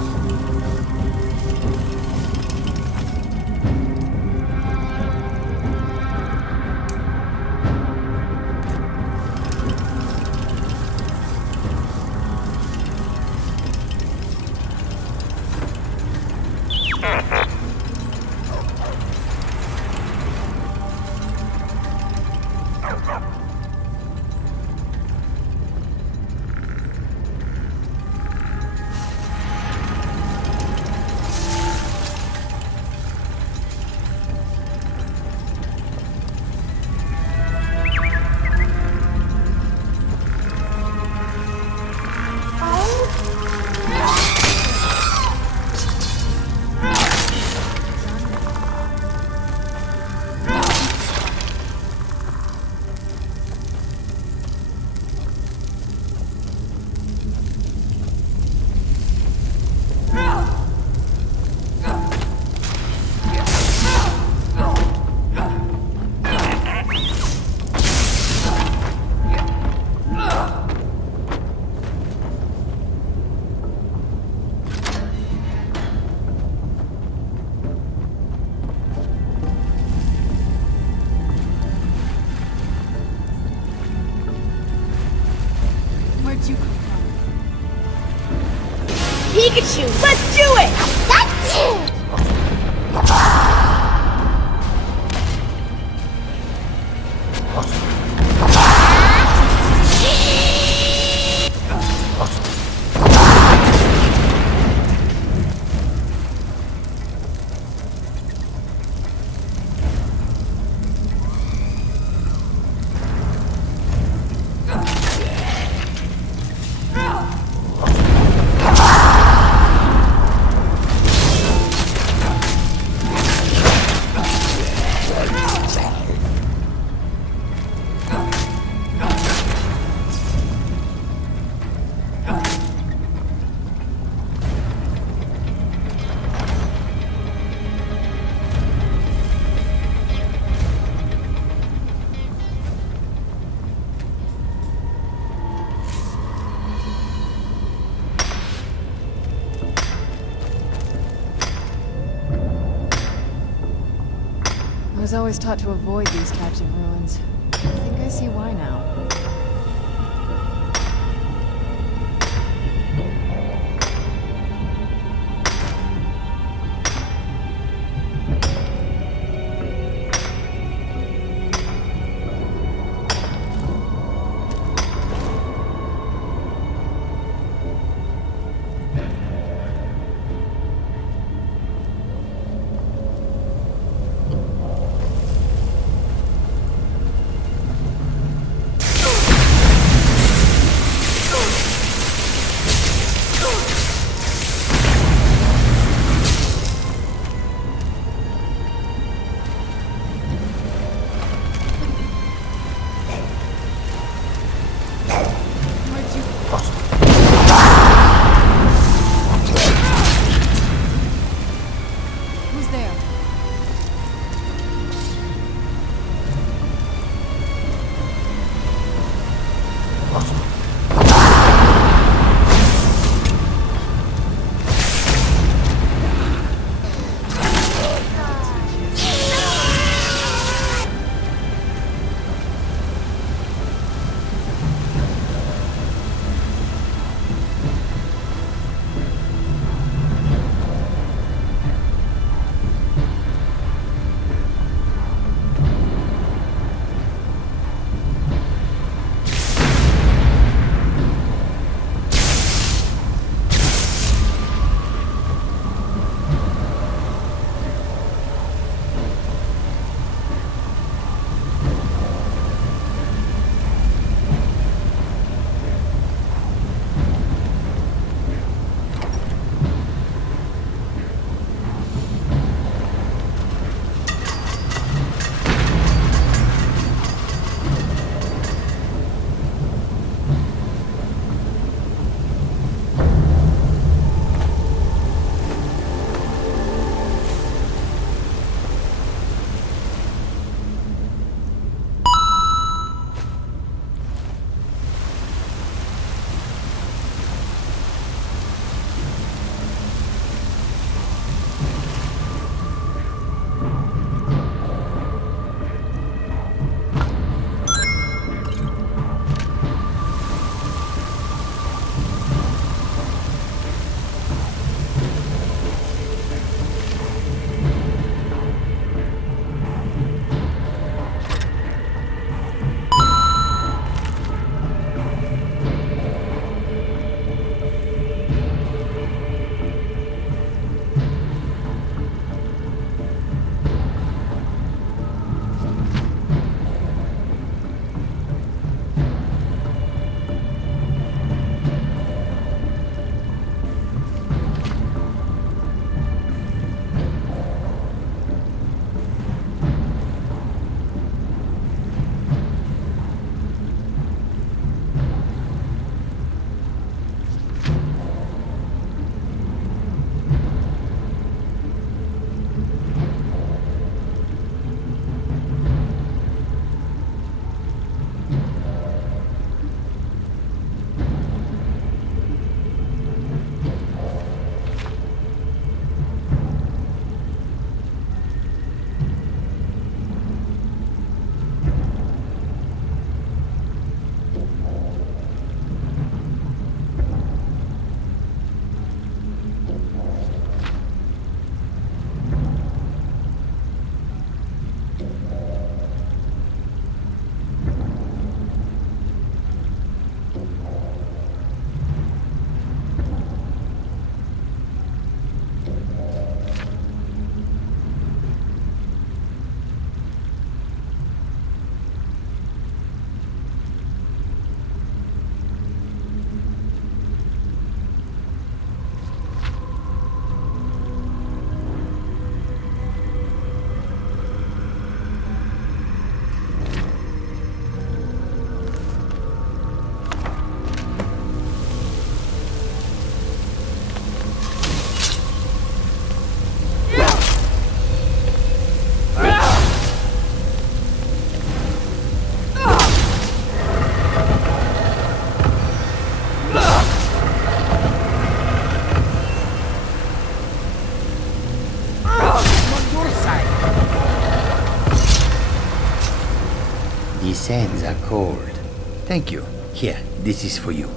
Pikachu, let's do it! That's it! I was always taught to avoid these types of ruins. I think I see why now. His hands are cold. Thank you. Here, this is for you.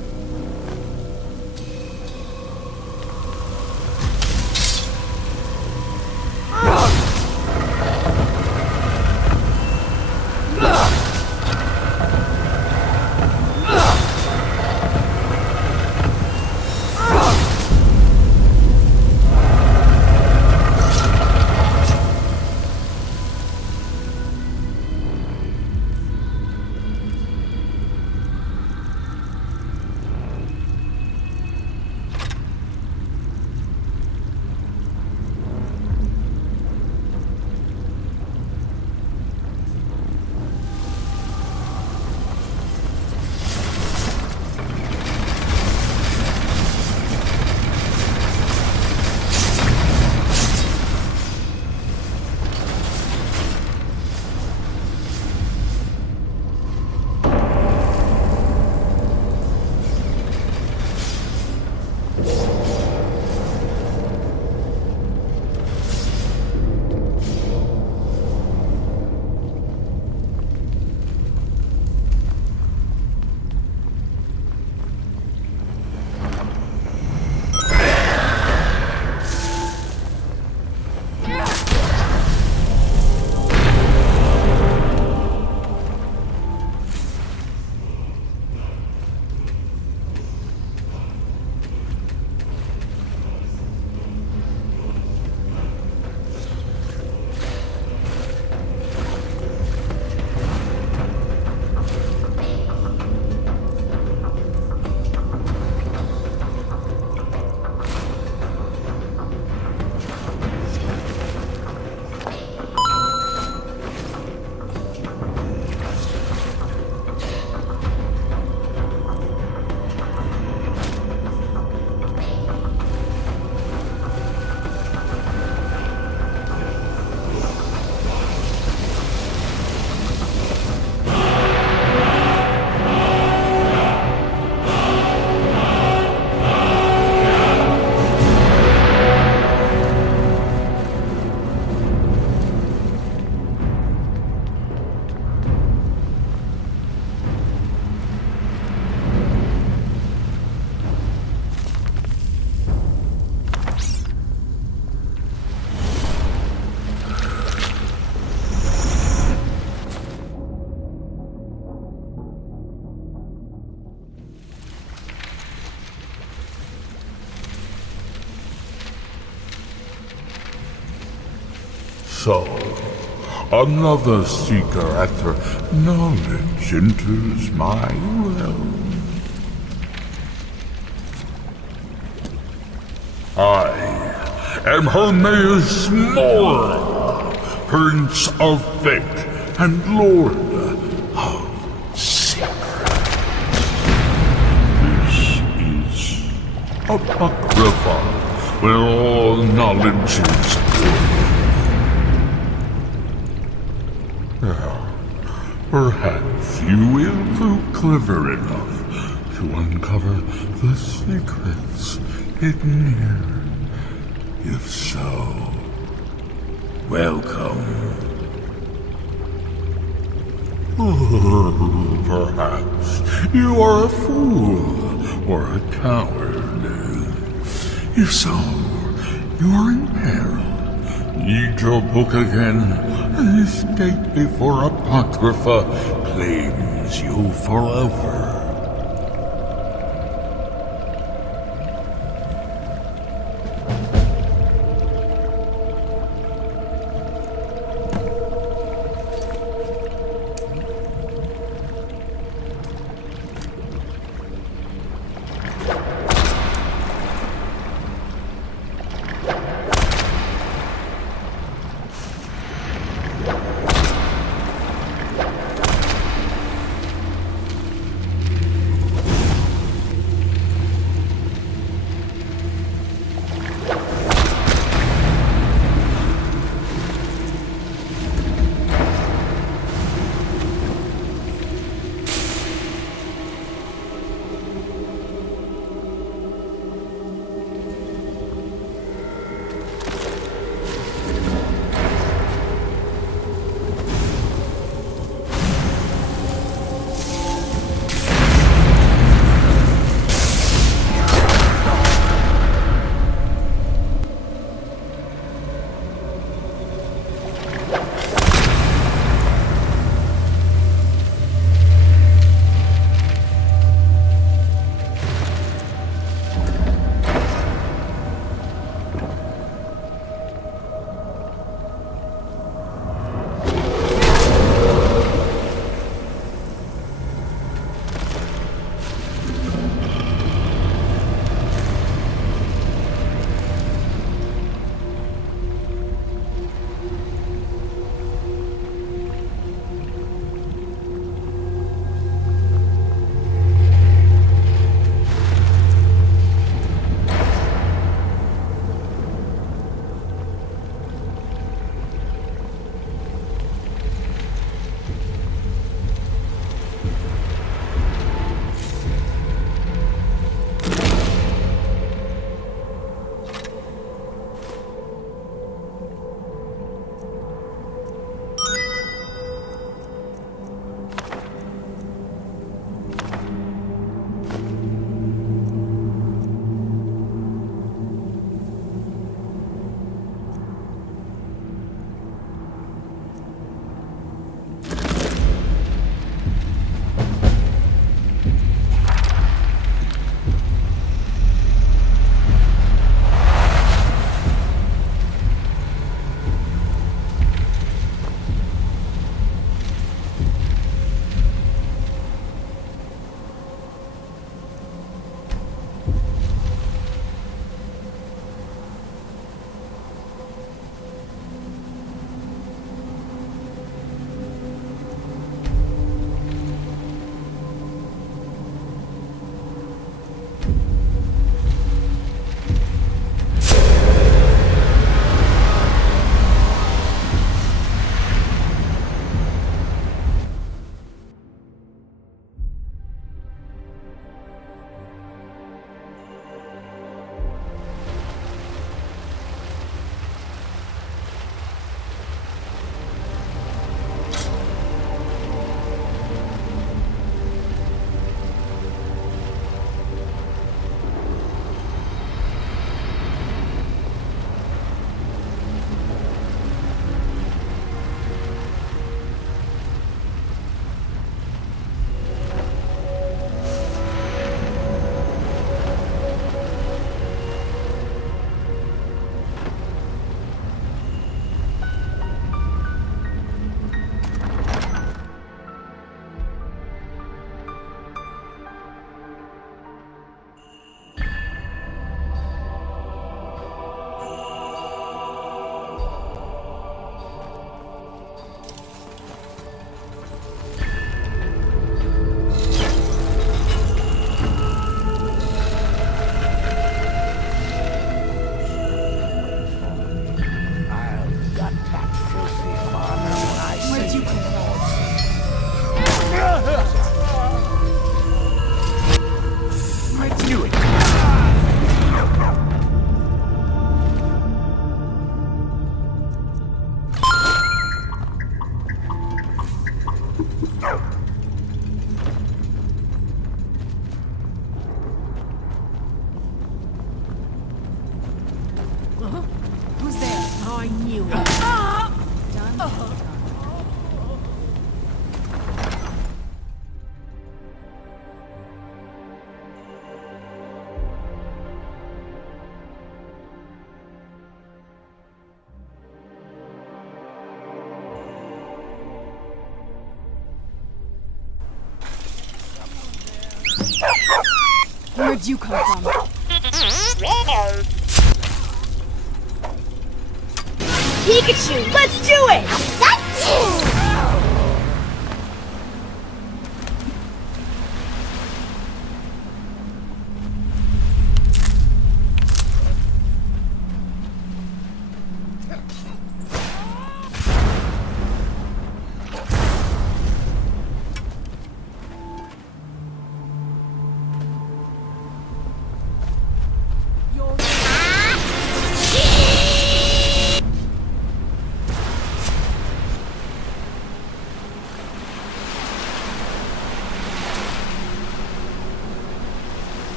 So, another seeker after knowledge enters my realm. I am Hermaeus Mora, Prince of Fate and Lord of Secrets. This is Apocrypha, where all knowledge is good. Perhaps you will prove clever enough to uncover the secrets hidden here. If so, welcome. Perhaps you are a fool or a coward. If so, you are in peril. Read your book again and escape before Apocrypha claims you forever. Where'd you come from? Pikachu, let's do it!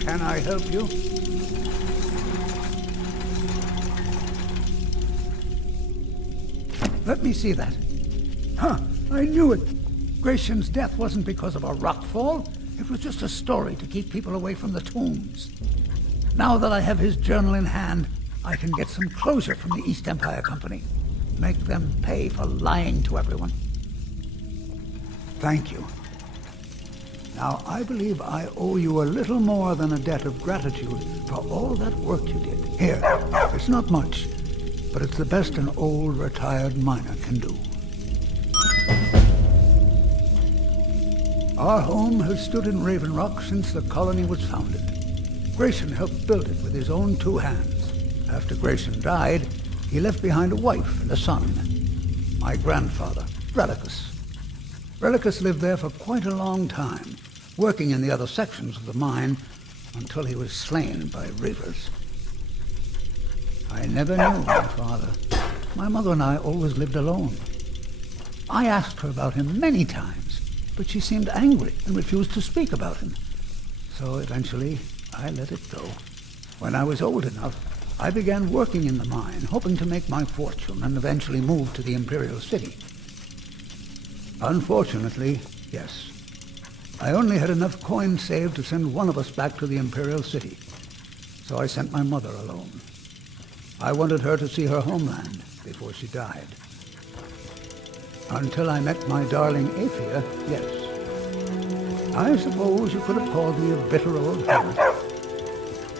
Can I help you? Let me see that. Huh, I knew it. Gratian's death wasn't because of a rock fall. It was just a story to keep people away from the tombs. Now that I have his journal in hand, I can get some closure from the East Empire Company. Make them pay for lying to everyone. Thank you. Now, I believe I owe you a little more than a debt of gratitude for all that work you did. Here, it's not much, but it's the best an old retired miner can do. Our home has stood in Raven Rock since the colony was founded. Gratian helped build it with his own two hands. After Gratian died, he left behind a wife and a son. My grandfather, Relicus. Relicus lived there for quite a long time, working in the other sections of the mine until he was slain by reavers. I never knew my father. My mother and I always lived alone. I asked her about him many times, but she seemed angry and refused to speak about him. So eventually, I let it go. When I was old enough, I began working in the mine, hoping to make my fortune and eventually move to the Imperial City. Unfortunately, yes. I only had enough coins saved to send one of us back to the Imperial City. So I sent my mother alone. I wanted her to see her homeland before she died. Until I met my darling Aethia, yes. I suppose you could have called me a bitter old hermit.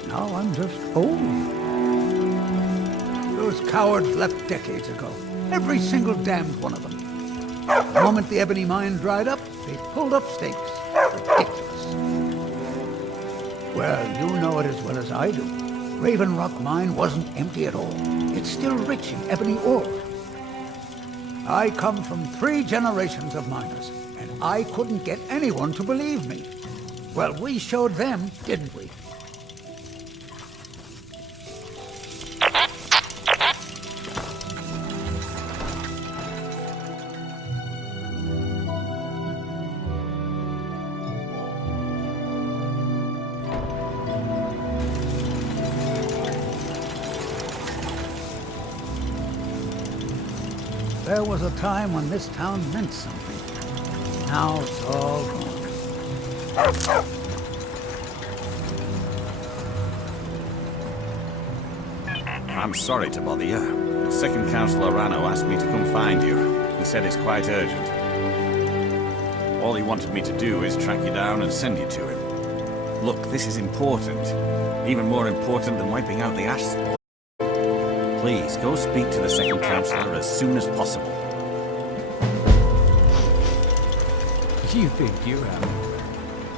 Now I'm just old. Those cowards left decades ago. Every single damned one of them. The moment the ebony mine dried up, they pulled up stakes. Ridiculous. Well, you know it as well as I do. Raven Rock Mine wasn't empty at all. It's still rich in ebony ore. I come from 3 generations of miners, and I couldn't get anyone to believe me. Well, we showed them, didn't we? There was a time when this town meant something. Now it's all gone. I'm sorry to bother you. Second Councillor Rano asked me to come find you. He said it's quite urgent. All he wanted me to do is track you down and send you to him. Look, this is important. Even more important than wiping out the ash spore. Please, go speak to the Second Councillor as soon as possible. You think you have it?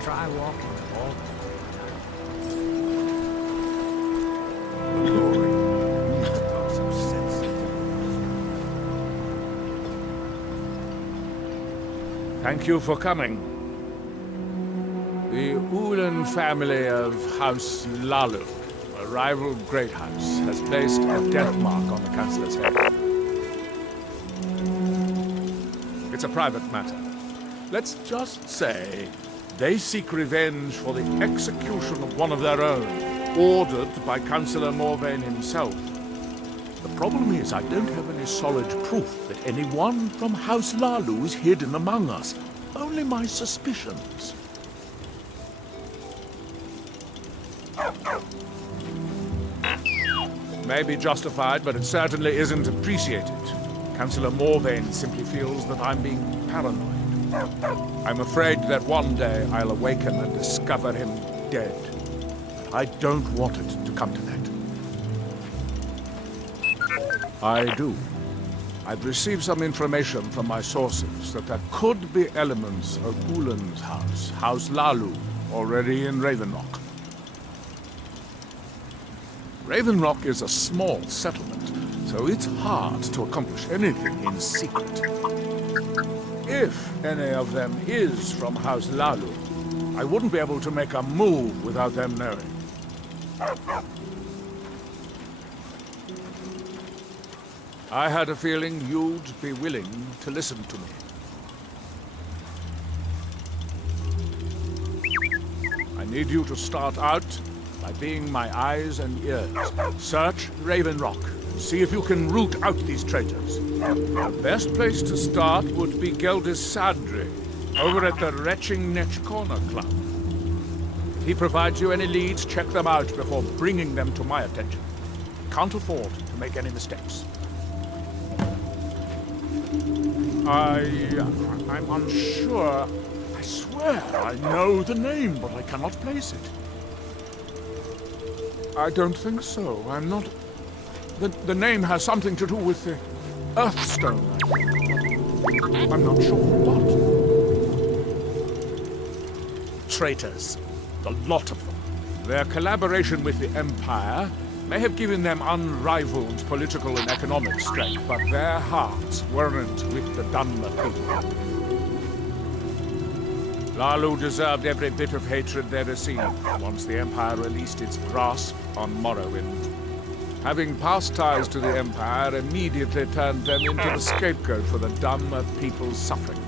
Try walking the ball. Thank you for coming. The Ulan family of House Lalu, a rival great house, has placed a death mark on the Councillor's head. It's a private matter. Let's just say they seek revenge for the execution of one of their own, ordered by Councillor Morvain himself. The problem is I don't have any solid proof that anyone from House Lalu is hidden among us. Only my suspicions. May be justified, but it certainly isn't appreciated. Councillor Morvain simply feels that I'm being paranoid. I'm afraid that one day I'll awaken and discover him dead. I don't want it to come to that. I do. I've received some information from my sources that there could be elements of Ulan's house, House Lalu, already in Ravenrock. Ravenrock is a small settlement, so it's hard to accomplish anything in secret. If any of them is from House Lalu, I wouldn't be able to make a move without them knowing. I had a feeling you'd be willing to listen to me. I need you to start out by being my eyes and ears. Search Ravenrock and see if you can root out these traitors. The best place to start would be Geldis Sadri, over at the Retching Netch Corner Club. If he provides you any leads, check them out before bringing them to my attention. Can't afford to make any mistakes. I'm unsure. I swear I know the name, but I cannot place it. I don't think so. I'm not... The name has something to do with the Earthstone. I'm not sure what. Traitors. The lot of them. Their collaboration with the Empire may have given them unrivaled political and economic strength, but their hearts weren't with the Dunmer people. Lalu deserved every bit of hatred they received once the Empire released its grasp on Morrowind. Having past ties to the Empire immediately turned them into the scapegoat for the Dunmer people's suffering.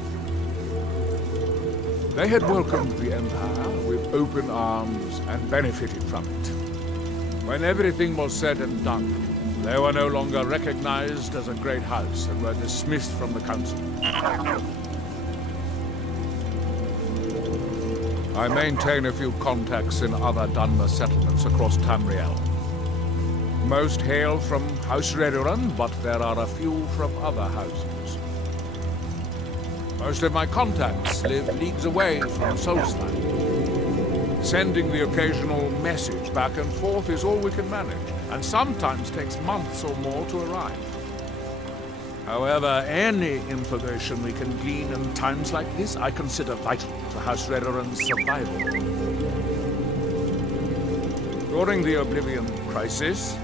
They had welcomed the Empire with open arms and benefited from it. When everything was said and done, they were no longer recognized as a great house and were dismissed from the council. I maintain a few contacts in other Dunmer settlements across Tamriel. Most hail from House Redoran, but there are a few from other houses. Most of my contacts live leagues away from Solstheim. Sending the occasional message back and forth is all we can manage, and sometimes takes months or more to arrive. However, any information we can glean in times like this, I consider vital to House Redoran's survival. During the Oblivion Crisis,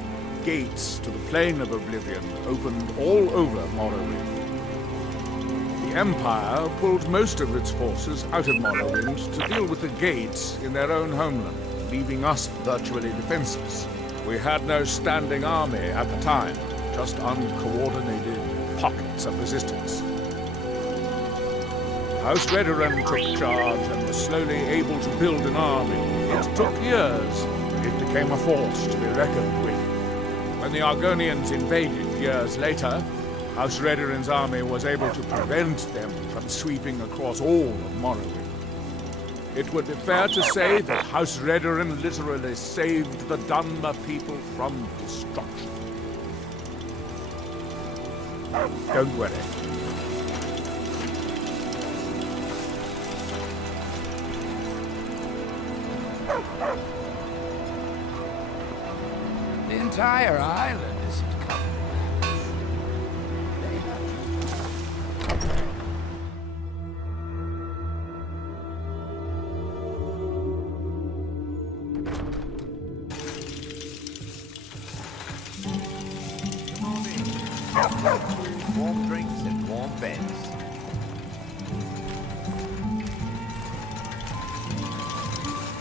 gates to the Plane of Oblivion opened all over Morrowind. The Empire pulled most of its forces out of Morrowind to deal with the gates in their own homeland, leaving us virtually defenseless. We had no standing army at the time, just uncoordinated pockets of resistance. House Redoran took charge and was slowly able to build an army. It took years, but it became a force to be reckoned with. When the Argonians invaded years later, House Redoran's army was able to prevent them from sweeping across all of Morrowind. It would be fair to say that House Redoran literally saved the Dunmer people from destruction. Don't worry. The entire island isn't covered.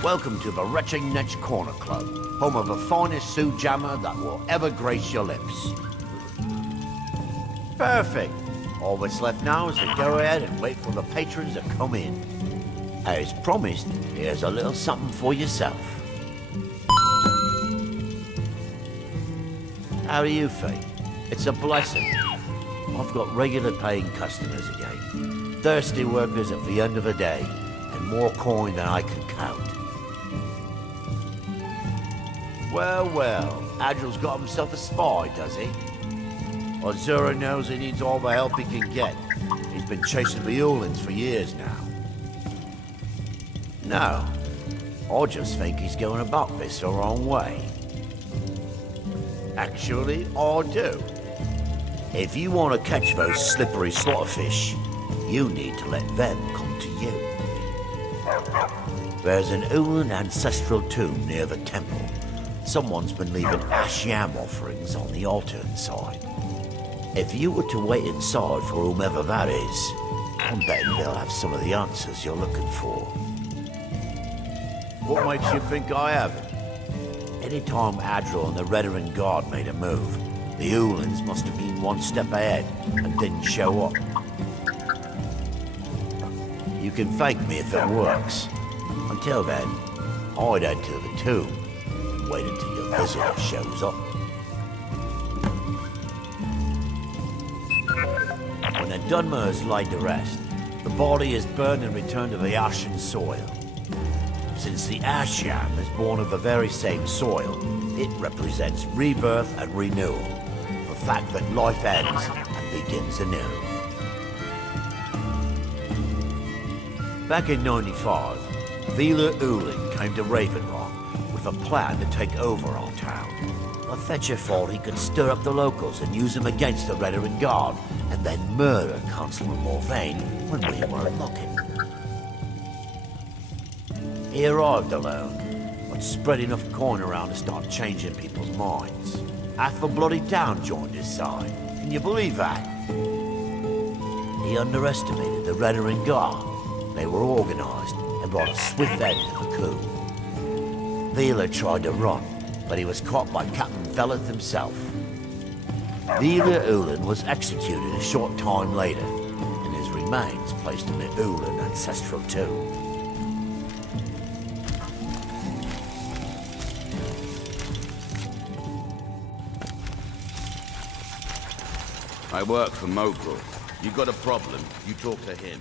Welcome to the Retching Netch Corner Club, home of the finest Sioux jammer that will ever grace your lips. Perfect. All that's left now is to go ahead and wait for the patrons to come in. As promised, here's a little something for yourself. How do you feel? It's a blessing. I've got regular paying customers again. Thirsty workers at the end of the day, and more coin than I can count. Well, well, Adril's got himself a spy, does he? Azura knows he needs all the help he can get. He's been chasing the Ulans for years now. No, I just think he's going about this the wrong way. Actually, I do. If you want to catch those slippery slaughterfish, you need to let them come to you. There's an Ulan ancestral tomb near the temple. Someone's been leaving ash yam offerings on the altar inside. If you were to wait inside for whomever that is, I'm betting they'll have some of the answers you're looking for. What makes you think I haven't? Anytime Adril and the Redarin Guard made a move, the Ulans must have been one step ahead and didn't show up. You can thank me if it works. Until then, I'd head to the tomb and wait until your visitor shows up. When the Dunmer is laid to rest, the body is burned and returned to the ashen soil. Since the ash yam is born of the very same soil, it represents rebirth and renewal, the fact that life ends and begins anew. Back in 95, Vila Ulan came to Raven Rock with a plan to take over our town. The Fetcher thought he could stir up the locals and use them against the Redarin Guard, and then murder Constable Morvain when we weren't looking. He arrived alone, but spread enough coin around to start changing people's minds. Half the bloody town joined his side. Can you believe that? He underestimated the Redarin Guard. They were organized and brought a swift end to the coup. Vila tried to run, but he was caught by Captain Veleth himself. Vila Ulan was executed a short time later, and his remains placed in the Ulan ancestral tomb. I work for Mogul. You got a problem, you talk to him.